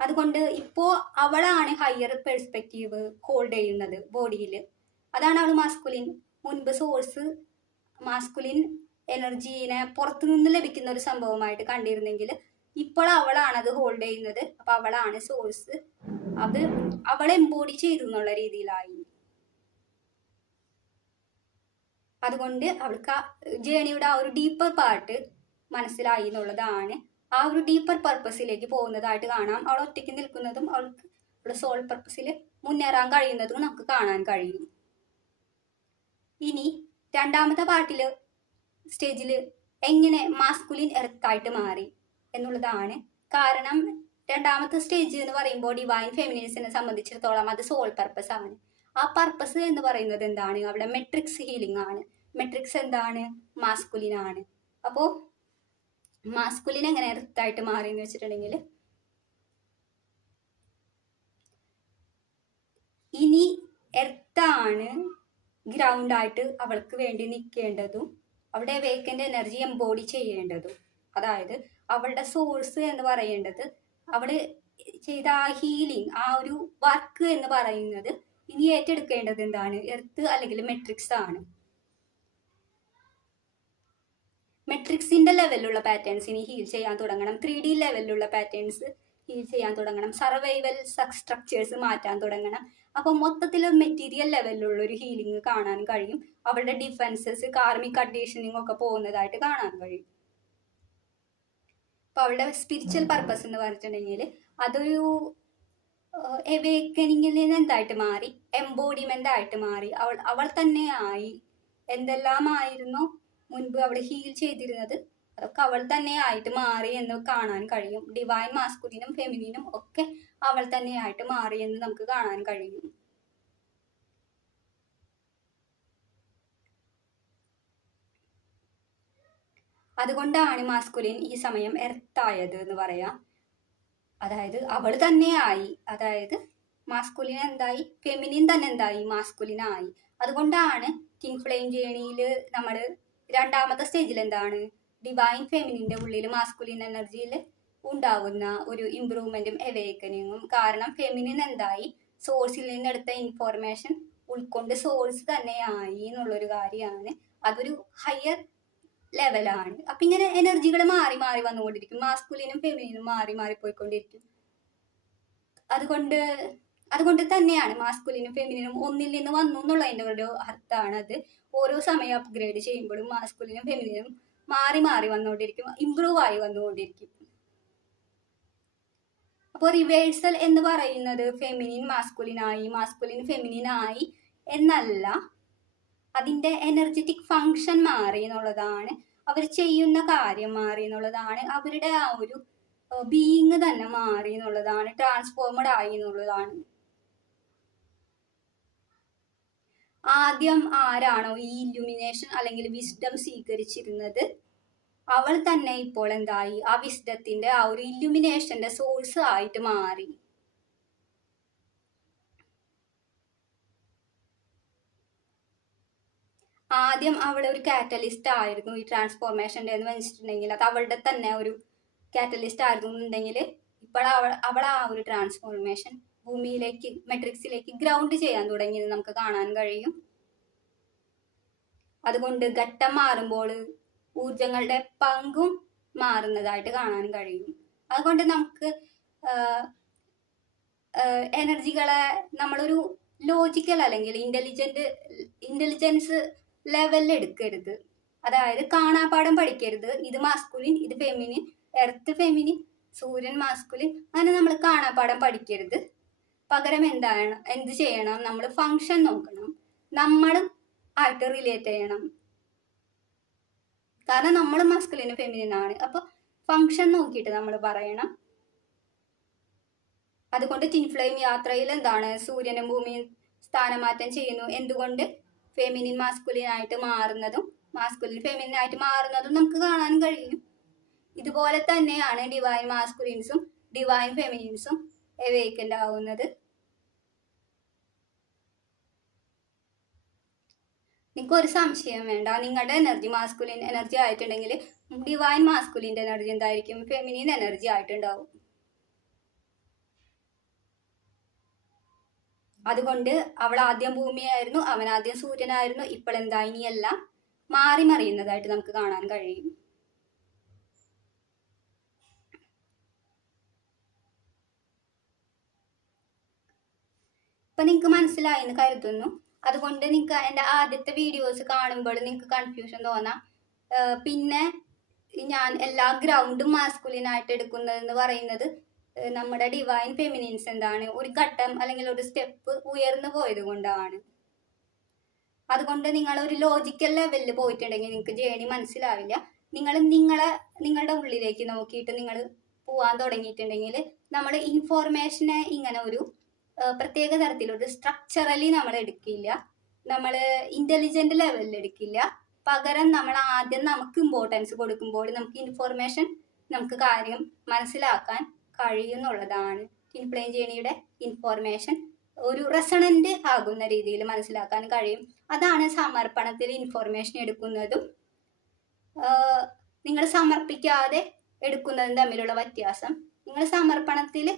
അതുകൊണ്ട് ഇപ്പോ അവളാണ് ഹയർ പെർസ്പെക്റ്റീവ് ഹോൾഡ് ചെയ്യുന്നത് ബോഡിയിൽ. അതാണ് അവൾ മാസ്കുലിൻ. മുൻപ് സോഴ്സ് മാസ്കുലിൻ എനർജീനെ പുറത്തുനിന്ന് ലഭിക്കുന്ന ഒരു സംഭവമായിട്ട് കണ്ടിരുന്നെങ്കിൽ ഇപ്പോൾ അവളാണ് അത് ഹോൾഡ് ചെയ്യുന്നത്. അപ്പൊ അവളാണ് സോഴ്സ്, അത് അവളെ എംബോഡി ചെയ്തു എന്നുള്ള രീതിയിലായി. അതുകൊണ്ട് അവൾക്ക് ആ ജേണിയുടെ ആ ഒരു ഡീപ്പർ പാർട്ട് മനസ്സിലായി എന്നുള്ളതാണ്. ആ ഒരു ഡീപ്പർ പർപ്പസിലേക്ക് പോകുന്നതായിട്ട് കാണാം. അവൾ ഒറ്റയ്ക്ക് നിൽക്കുന്നതും അവൾക്ക് അവളുടെ സോൾ പർപ്പസിൽ മുന്നേറാൻ കഴിയുന്നതും നമുക്ക് കാണാൻ കഴിയും. ഇനി രണ്ടാമത്തെ പാർട്ടില് സ്റ്റേജില് എങ്ങനെ മാസ്കുലിൻ എർത്തായിട്ട് മാറി എന്നുള്ളതാണ്. കാരണം രണ്ടാമത്തെ സ്റ്റേജ് എന്ന് പറയുമ്പോൾ ഡിവൈൻ ഫെമിനിൻസിനെ സംബന്ധിച്ചിടത്തോളം അത് സോൾ പർപ്പസ് ആണ്. ആ പർപ്പസ് എന്ന് പറയുന്നത് എന്താണ്, അവിടെ മെട്രിക്സ് ഹീലിംഗ് ആണ്. മെട്രിക്സ് എന്താണ്, മാസ്കുലിൻ ആണ്. അപ്പോൾ മാസ്കുലിൻ എങ്ങനെ എർത്തായിട്ട് മാറി എന്ന് വെച്ചിട്ടുണ്ടെങ്കിൽ, ഇനി എർത്താണ് ഗ്രൗണ്ട് ആയിട്ട് അവൾക്ക് വേണ്ടി നിൽക്കേണ്ടതും അവിടെ വേക്കൻ്റ് എനർജി എംബോഡി ചെയ്യേണ്ടതും. അതായത് അവളുടെ സോഴ്സ് എന്ന് പറയേണ്ടത്, അവള് ചെയ്ത ആ ഹീലിംഗ്, ആ ഒരു വർക്ക് എന്ന് പറയുന്നത് ഇനി ഏറ്റെടുക്കേണ്ടത് എന്താണ്, എർത്ത് അല്ലെങ്കിൽ മെട്രിക്സ് ആണ്. മെട്രിക്സിന്റെ ലെവലിലുള്ള പാറ്റേൺസ് ഇനി ഹീൽ ചെയ്യാൻ തുടങ്ങണം. 3D ലെവലിലുള്ള പാറ്റേൺസ് ഹീൽ ചെയ്യാൻ തുടങ്ങണം. സർവൈവൽ സ്ട്രക്ചേഴ്സ് മാറ്റാൻ തുടങ്ങണം. അപ്പോൾ മൊത്തത്തിൽ മെറ്റീരിയൽ ലെവലിലുള്ള ഒരു ഹീലിംഗ് കാണാൻ കഴിയും. അവളുടെ ഡിഫൻസസ്, കാർമിക് കണ്ടീഷനിങ് ഒക്കെ പോകുന്നതായിട്ട് കാണാൻ കഴിയും. അപ്പൊ അവളുടെ സ്പിരിച്വൽ പർപ്പസ് എന്ന് പറഞ്ഞിട്ടുണ്ടെങ്കിൽ അതൊരു എവേക്കനിങ്ങിൽ നിന്ന് എന്തായിട്ട് മാറി, എംബോഡിമെന്റ് ആയിട്ട് മാറി. അവൾ തന്നെ ആയി. എന്തെല്ലാം ആയിരുന്നു മുൻപ് അവൾ ഹീൽ ചെയ്തിരുന്നത്, അതൊക്കെ അവൾ തന്നെ ആയിട്ട് മാറി എന്ന് കാണാൻ കഴിയും. ഡിവൈൻ മാസ്കുലിനും ഫെമിനിനും ഒക്കെ അവൾ തന്നെ ആയിട്ട് മാറി എന്ന് നമുക്ക് കാണാൻ കഴിയും. അതുകൊണ്ടാണ് മാസ്കുലിൻ ഈ സമയം എർത്തായത് എന്ന് പറയാം. അതായത് അവൾ തന്നെയായി, അതായത് മാസ്കുലിൻ എന്തായി, ഫെമിനിൻ തന്നെ എന്തായി, മാസ്കുലിൻ ആയി. അതുകൊണ്ടാണ് ടിൻ ഫ്ലെയിം ജേണിയിൽ നമ്മൾ രണ്ടാമത്തെ സ്റ്റേജിൽ എന്താണ്, ഡിവൈൻ ഫെമിനിന്റെ ഉള്ളിൽ മാസ്കുലിൻ എനർജിയിൽ ഉണ്ടാവുന്ന ഒരു ഇംപ്രൂവ്മെന്റും എവേക്കനിങ്ങും കാരണം ഫെമിനിൻ എന്തായി, സോഴ്സിൽ നിന്നെടുത്ത ഇൻഫോർമേഷൻ ഉൾക്കൊണ്ട് സോഴ്സ് തന്നെയായി എന്നുള്ളൊരു കാര്യമാണ്. അതൊരു ഹയർ ലെവലാണ്. അപ്പൊ ഇങ്ങനെ എനർജികൾ മാറി മാറി വന്നുകൊണ്ടിരിക്കും, മാസ്കുലിനും ഫെമിനിനും മാറി മാറി പോയിക്കൊണ്ടിരിക്കും. അതുകൊണ്ട് തന്നെയാണ് മാസ്കുലിനും ഫെമിനിനും ഒന്നിൽ നിന്ന് വന്നു എന്നുള്ളതിൻ്റെ ഒരു അർത്ഥമാണ് അത്. ഓരോ സമയം അപ്ഗ്രേഡ് ചെയ്യുമ്പോഴും മാസ്കുലിനും ഫെമിനിനും മാറി മാറി വന്നുകൊണ്ടിരിക്കും, ഇംപ്രൂവ് ആയി വന്നുകൊണ്ടിരിക്കും. അപ്പോൾ റിവേഴ്സൽ എന്ന് പറയുന്നത് ഫെമിനിൻ മാസ്കുലിനായി, മാസ്കുലിൻ ഫെമിനിനായി എന്നല്ല, അതിൻ്റെ എനർജറ്റിക് ഫങ്ഷൻ മാറി എന്നുള്ളതാണ്, അവർ ചെയ്യുന്ന കാര്യം മാറി എന്നുള്ളതാണ്, അവരുടെ ആ ഒരു ബീയിങ് തന്നെ മാറി എന്നുള്ളതാണ്, ട്രാൻസ്ഫോമഡ് ആയി എന്നുള്ളതാണ്. ആദ്യം ആരാണോ ഈ ഇല്ലുമിനേഷൻ അല്ലെങ്കിൽ വിസ്ഡം സ്വീകരിച്ചിരുന്നത്, അവൾ തന്നെ ഇപ്പോൾ എന്തായി, ആ വിസ്ഡത്തിന്റെ ആ ഒരു ഇല്ലുമിനേഷന്റെ സോഴ്സ് ആയിട്ട് മാറി. ആദ്യം അവൾ ഒരു കാറ്റലിസ്റ്റ് ആയിരുന്നു ഈ ട്രാൻസ്ഫോർമേഷൻ്റെ എന്ന് വെച്ചിട്ടുണ്ടെങ്കിൽ, അത് അവളുടെ തന്നെ ഒരു കാറ്റലിസ്റ്റ് ആയിരുന്നു എന്നുണ്ടെങ്കിൽ, ഇപ്പോൾ അവൾ ആ ഒരു ട്രാൻസ്ഫോർമേഷൻ ഭൂമിയിലേക്ക്, മെട്രിക്സിലേക്ക് ഗ്രൗണ്ട് ചെയ്യാൻ തുടങ്ങിയത് നമുക്ക് കാണാൻ കഴിയും. അതുകൊണ്ട് ഘട്ടം മാറുമ്പോൾ ഊർജങ്ങളുടെ പങ്കും മാറുന്നതായിട്ട് കാണാൻ കഴിയും. അതുകൊണ്ട് നമുക്ക് എനർജികളെ നമ്മളൊരു ലോജിക്കൽ അല്ലെങ്കിൽ ഇന്റലിജൻസ് ലെവലിൽ എടുക്കരുത്. അതായത് കാണാപ്പാഠം പഠിക്കരുത്, ഇത് മാസ്കുലിൻ, ഇത് ഫെമിനിൻ, എർത്ത് ഫെമിനിൻ, സൂര്യൻ മാസ്കുലിൻ, അങ്ങനെ നമ്മൾ കാണാപ്പാഠം പഠിക്കരുത്. പകരം എന്ത് ചെയ്യണം, നമ്മൾ ഫങ്ഷൻ നോക്കണം, നമ്മളും ആയിട്ട് റിലേറ്റ് ചെയ്യണം. കാരണം നമ്മൾ മാസ്കുലിനും ഫെമിനിനാണ്, അപ്പോൾ ഫങ്ഷൻ നോക്കിയിട്ട് നമ്മൾ പറയണം. അതുകൊണ്ട് ടിൻ ഫ്ലെയിം യാത്രയിൽ എന്താണ്, സൂര്യനും ഭൂമിയും സ്ഥാനമാറ്റം ചെയ്യുന്നു. എന്തുകൊണ്ട്, ഫെമിനിൻ മാസ്കുലിൻ ആയിട്ട് മാറുന്നതും മാസ്കുലിൻ ഫെമിനിൻ ആയിട്ട് മാറുന്നതും നമുക്ക് കാണാൻ കഴിയും. ഇതുപോലെ തന്നെയാണ് ഡിവൈൻ മാസ്കുലിൻസും ഡിവൈൻ ഫെമിനിൻസും എവേക്കൻഡ് ആവുന്നത്. നിങ്ങൾക്ക് ഒരു സംശയം വേണ്ട, നിങ്ങളുടെ എനർജി മാസ്കുലിൻ എനർജി ആയിട്ടുണ്ടെങ്കിൽ ഡിവൈൻ മാസ്കുലിൻ്റെ എനർജി എന്തായിരിക്കും, ഫെമിനിൻ എനർജി ആയിട്ടുണ്ടാവും. അതുകൊണ്ട് അവൾ ആദ്യം ഭൂമിയായിരുന്നു, അവൻ ആദ്യം സൂര്യനായിരുന്നു, ഇപ്പോൾ എന്താ, ഇനിയെല്ലാം മാറി മറിയുന്നതായിട്ട് നമുക്ക് കാണാൻ കഴിയും. ഇപ്പൊ നിങ്ങൾക്ക് മനസ്സിലായി എന്ന് കരുതുന്നു. അതുകൊണ്ട് നിങ്ങൾക്ക് എൻ്റെ ആദ്യത്തെ വീഡിയോസ് കാണുമ്പോൾ നിങ്ങൾക്ക് കൺഫ്യൂഷൻ തോന്നാം. പിന്നെ ഞാൻ എല്ലാ ഗ്രൗണ്ടും മാസ്കുലിനായിട്ട് എടുക്കുന്നതെന്ന് പറയുന്നത് നമ്മുടെ ഡിവൈൻ ഫെമിനിൻസ് എന്താണ്, ഒരു ഘട്ടം അല്ലെങ്കിൽ ഒരു സ്റ്റെപ്പ് ഉയർന്നു പോയത് കൊണ്ടാണ്. അതുകൊണ്ട് നിങ്ങൾ ഒരു ലോജിക്കൽ ലെവലിൽ പോയിട്ടുണ്ടെങ്കിൽ നിങ്ങൾക്ക് ജേണി മനസ്സിലാവില്ല. നിങ്ങളുടെ ഉള്ളിലേക്ക് നോക്കിയിട്ട് നിങ്ങൾ പോവാൻ തുടങ്ങിയിട്ടുണ്ടെങ്കിൽ നമ്മൾ ഇൻഫോർമേഷനെ ഇങ്ങനെ ഒരു പ്രത്യേക തരത്തിലൊരു സ്ട്രക്ചറലി നമ്മൾ എടുക്കില്ല, നമ്മൾ ഇൻ്റലിജൻ്റ് ലെവലിൽ എടുക്കില്ല. പകരം നമ്മൾ ആദ്യം നമുക്ക് ഇമ്പോർട്ടൻസ് കൊടുക്കുമ്പോൾ നമുക്ക് ഇൻഫോർമേഷൻ, നമുക്ക് കാര്യം മനസ്സിലാക്കാൻ കഴിയുന്നുള്ളതാണ്. ടിൻ ഫ്ലെയിം ജേണിയുടെ ഇൻഫോർമേഷൻ ഒരു റെസണന്റ് ആകുന്ന രീതിയിൽ മനസ്സിലാക്കാൻ കഴിയും. അതാണ് സമർപ്പണത്തിൽ ഇൻഫോർമേഷൻ എടുക്കുന്നതും നിങ്ങൾ സമർപ്പിക്കാതെ എടുക്കുന്നതും തമ്മിലുള്ള വ്യത്യാസം. നിങ്ങൾ സമർപ്പണത്തിൽ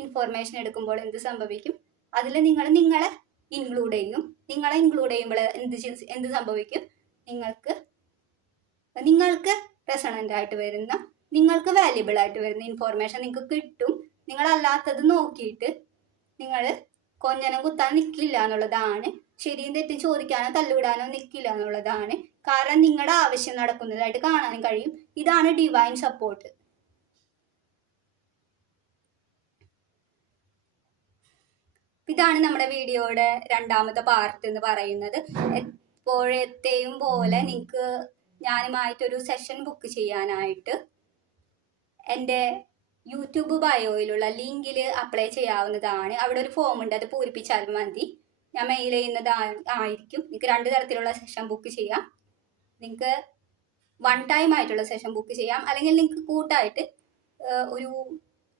ഇൻഫോർമേഷൻ എടുക്കുമ്പോൾ എന്ത് സംഭവിക്കും, അതിൽ നിങ്ങളെ ഇൻക്ലൂഡ് ചെയ്യും. നിങ്ങളെ ഇൻക്ലൂഡ് ചെയ്യുമ്പോൾ എന്ത് സംഭവിക്കും, നിങ്ങൾക്ക് റെസണന്റ് ആയിട്ട് വരുന്ന, നിങ്ങൾക്ക് വാല്യുബിൾ ആയിട്ട് വരുന്ന ഇൻഫോർമേഷൻ നിങ്ങൾക്ക് കിട്ടും. നിങ്ങളല്ലാത്തത് നോക്കിയിട്ട് നിങ്ങൾ കൊഞ്ഞനം കുത്താൻ നിൽക്കില്ല എന്നുള്ളതാണ്. ശരിയും തെറ്റും ചോദിക്കാനോ തല്ലുവിടാനോ നിൽക്കില്ല എന്നുള്ളതാണ്. കാരണം നിങ്ങളുടെ ആവശ്യം നടക്കുന്നതായിട്ട് കാണാൻ കഴിയും. ഇതാണ് ഡിവൈൻ സപ്പോർട്ട്. ഇതാണ് നമ്മുടെ വീഡിയോയുടെ രണ്ടാമത്തെ പാർട്ട് എന്ന് പറയുന്നത്. എപ്പോഴത്തെയും പോലെ നിങ്ങൾക്ക് ഞാനുമായിട്ടൊരു സെഷൻ ബുക്ക് ചെയ്യാനായിട്ട് എൻ്റെ യൂട്യൂബ് ബയോയിലുള്ള ലിങ്കിൽ അപ്ലൈ ചെയ്യാവുന്നതാണ്. അവിടെ ഒരു ഫോം ഉണ്ട്, അത് പൂരിപ്പിച്ചാൽ മതി. ഞാൻ മെയിൽ ചെയ്യുന്നത് ആയിരിക്കും. നിങ്ങൾക്ക് 2 തരത്തിലുള്ള സെഷൻ ബുക്ക് ചെയ്യാം. നിങ്ങൾക്ക് വൺ ടൈം ആയിട്ടുള്ള സെഷൻ ബുക്ക് ചെയ്യാം, അല്ലെങ്കിൽ നിങ്ങൾക്ക് കൂട്ടായിട്ട് ഒരു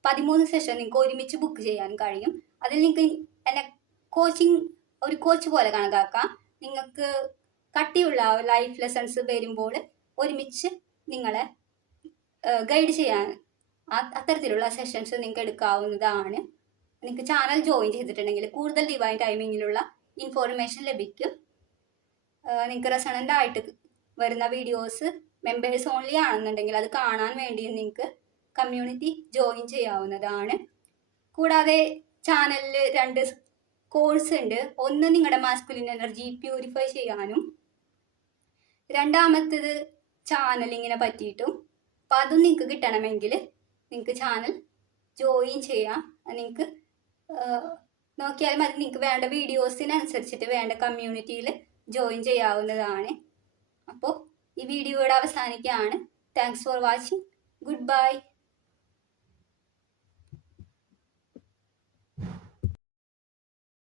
13 സെഷൻ നിങ്ങൾക്ക് ഒരുമിച്ച് ബുക്ക് ചെയ്യാൻ കഴിയും. അതിൽ നിങ്ങൾക്ക് എന്നെ കോച്ചിങ് ഒരു കോച്ച് പോലെ കണക്കാക്കാം. നിങ്ങൾക്ക് കട്ടിയുള്ള ലൈഫ് ലെസൺസ് വരുമ്പോൾ ഒരുമിച്ച് നിങ്ങളെ ഗൈഡ് ചെയ്യാൻ അത്തരത്തിലുള്ള സെഷൻസ് നിങ്ങൾക്ക് എടുക്കാവുന്നതാണ്. നിങ്ങൾക്ക് ചാനൽ ജോയിൻ ചെയ്തിട്ടുണ്ടെങ്കിൽ കൂടുതൽ ഡിവൈൻ ടൈമിങ്ങിലുള്ള ഇൻഫോർമേഷൻ ലഭിക്കും. നിങ്ങൾക്ക് റെസണൻ്റ് ആയിട്ട് വരുന്ന വീഡിയോസ് മെമ്പേഴ്സ് ഓൺലി ആണെന്നുണ്ടെങ്കിൽ അത് കാണാൻ വേണ്ടി നിങ്ങൾക്ക് കമ്മ്യൂണിറ്റി ജോയിൻ ചെയ്യാവുന്നതാണ്. കൂടാതെ ചാനലിൽ 2 കോഴ്സ് ഉണ്ട്. ഒന്ന് നിങ്ങളുടെ മാസ്കുലിൻ എനർജി പ്യൂരിഫൈ ചെയ്യാനും, രണ്ടാമത്തേത് ചാനലിങ്ങിനെ പറ്റിയിട്ടും. അപ്പം അതും നിങ്ങൾക്ക് കിട്ടണമെങ്കിൽ നിങ്ങൾക്ക് ചാനൽ ജോയിൻ ചെയ്യാം. നിങ്ങൾക്ക് നോക്കിയാൽ മതി. നിങ്ങൾക്ക് വേണ്ട വീഡിയോസിനനുസരിച്ചിട്ട് വേണ്ട കമ്മ്യൂണിറ്റിയിൽ ജോയിൻ ചെയ്യാവുന്നതാണ്. അപ്പോൾ ഈ വീഡിയോയുടെ അവസാനിക്കുകയാണ്. Thanks for watching. Good bye.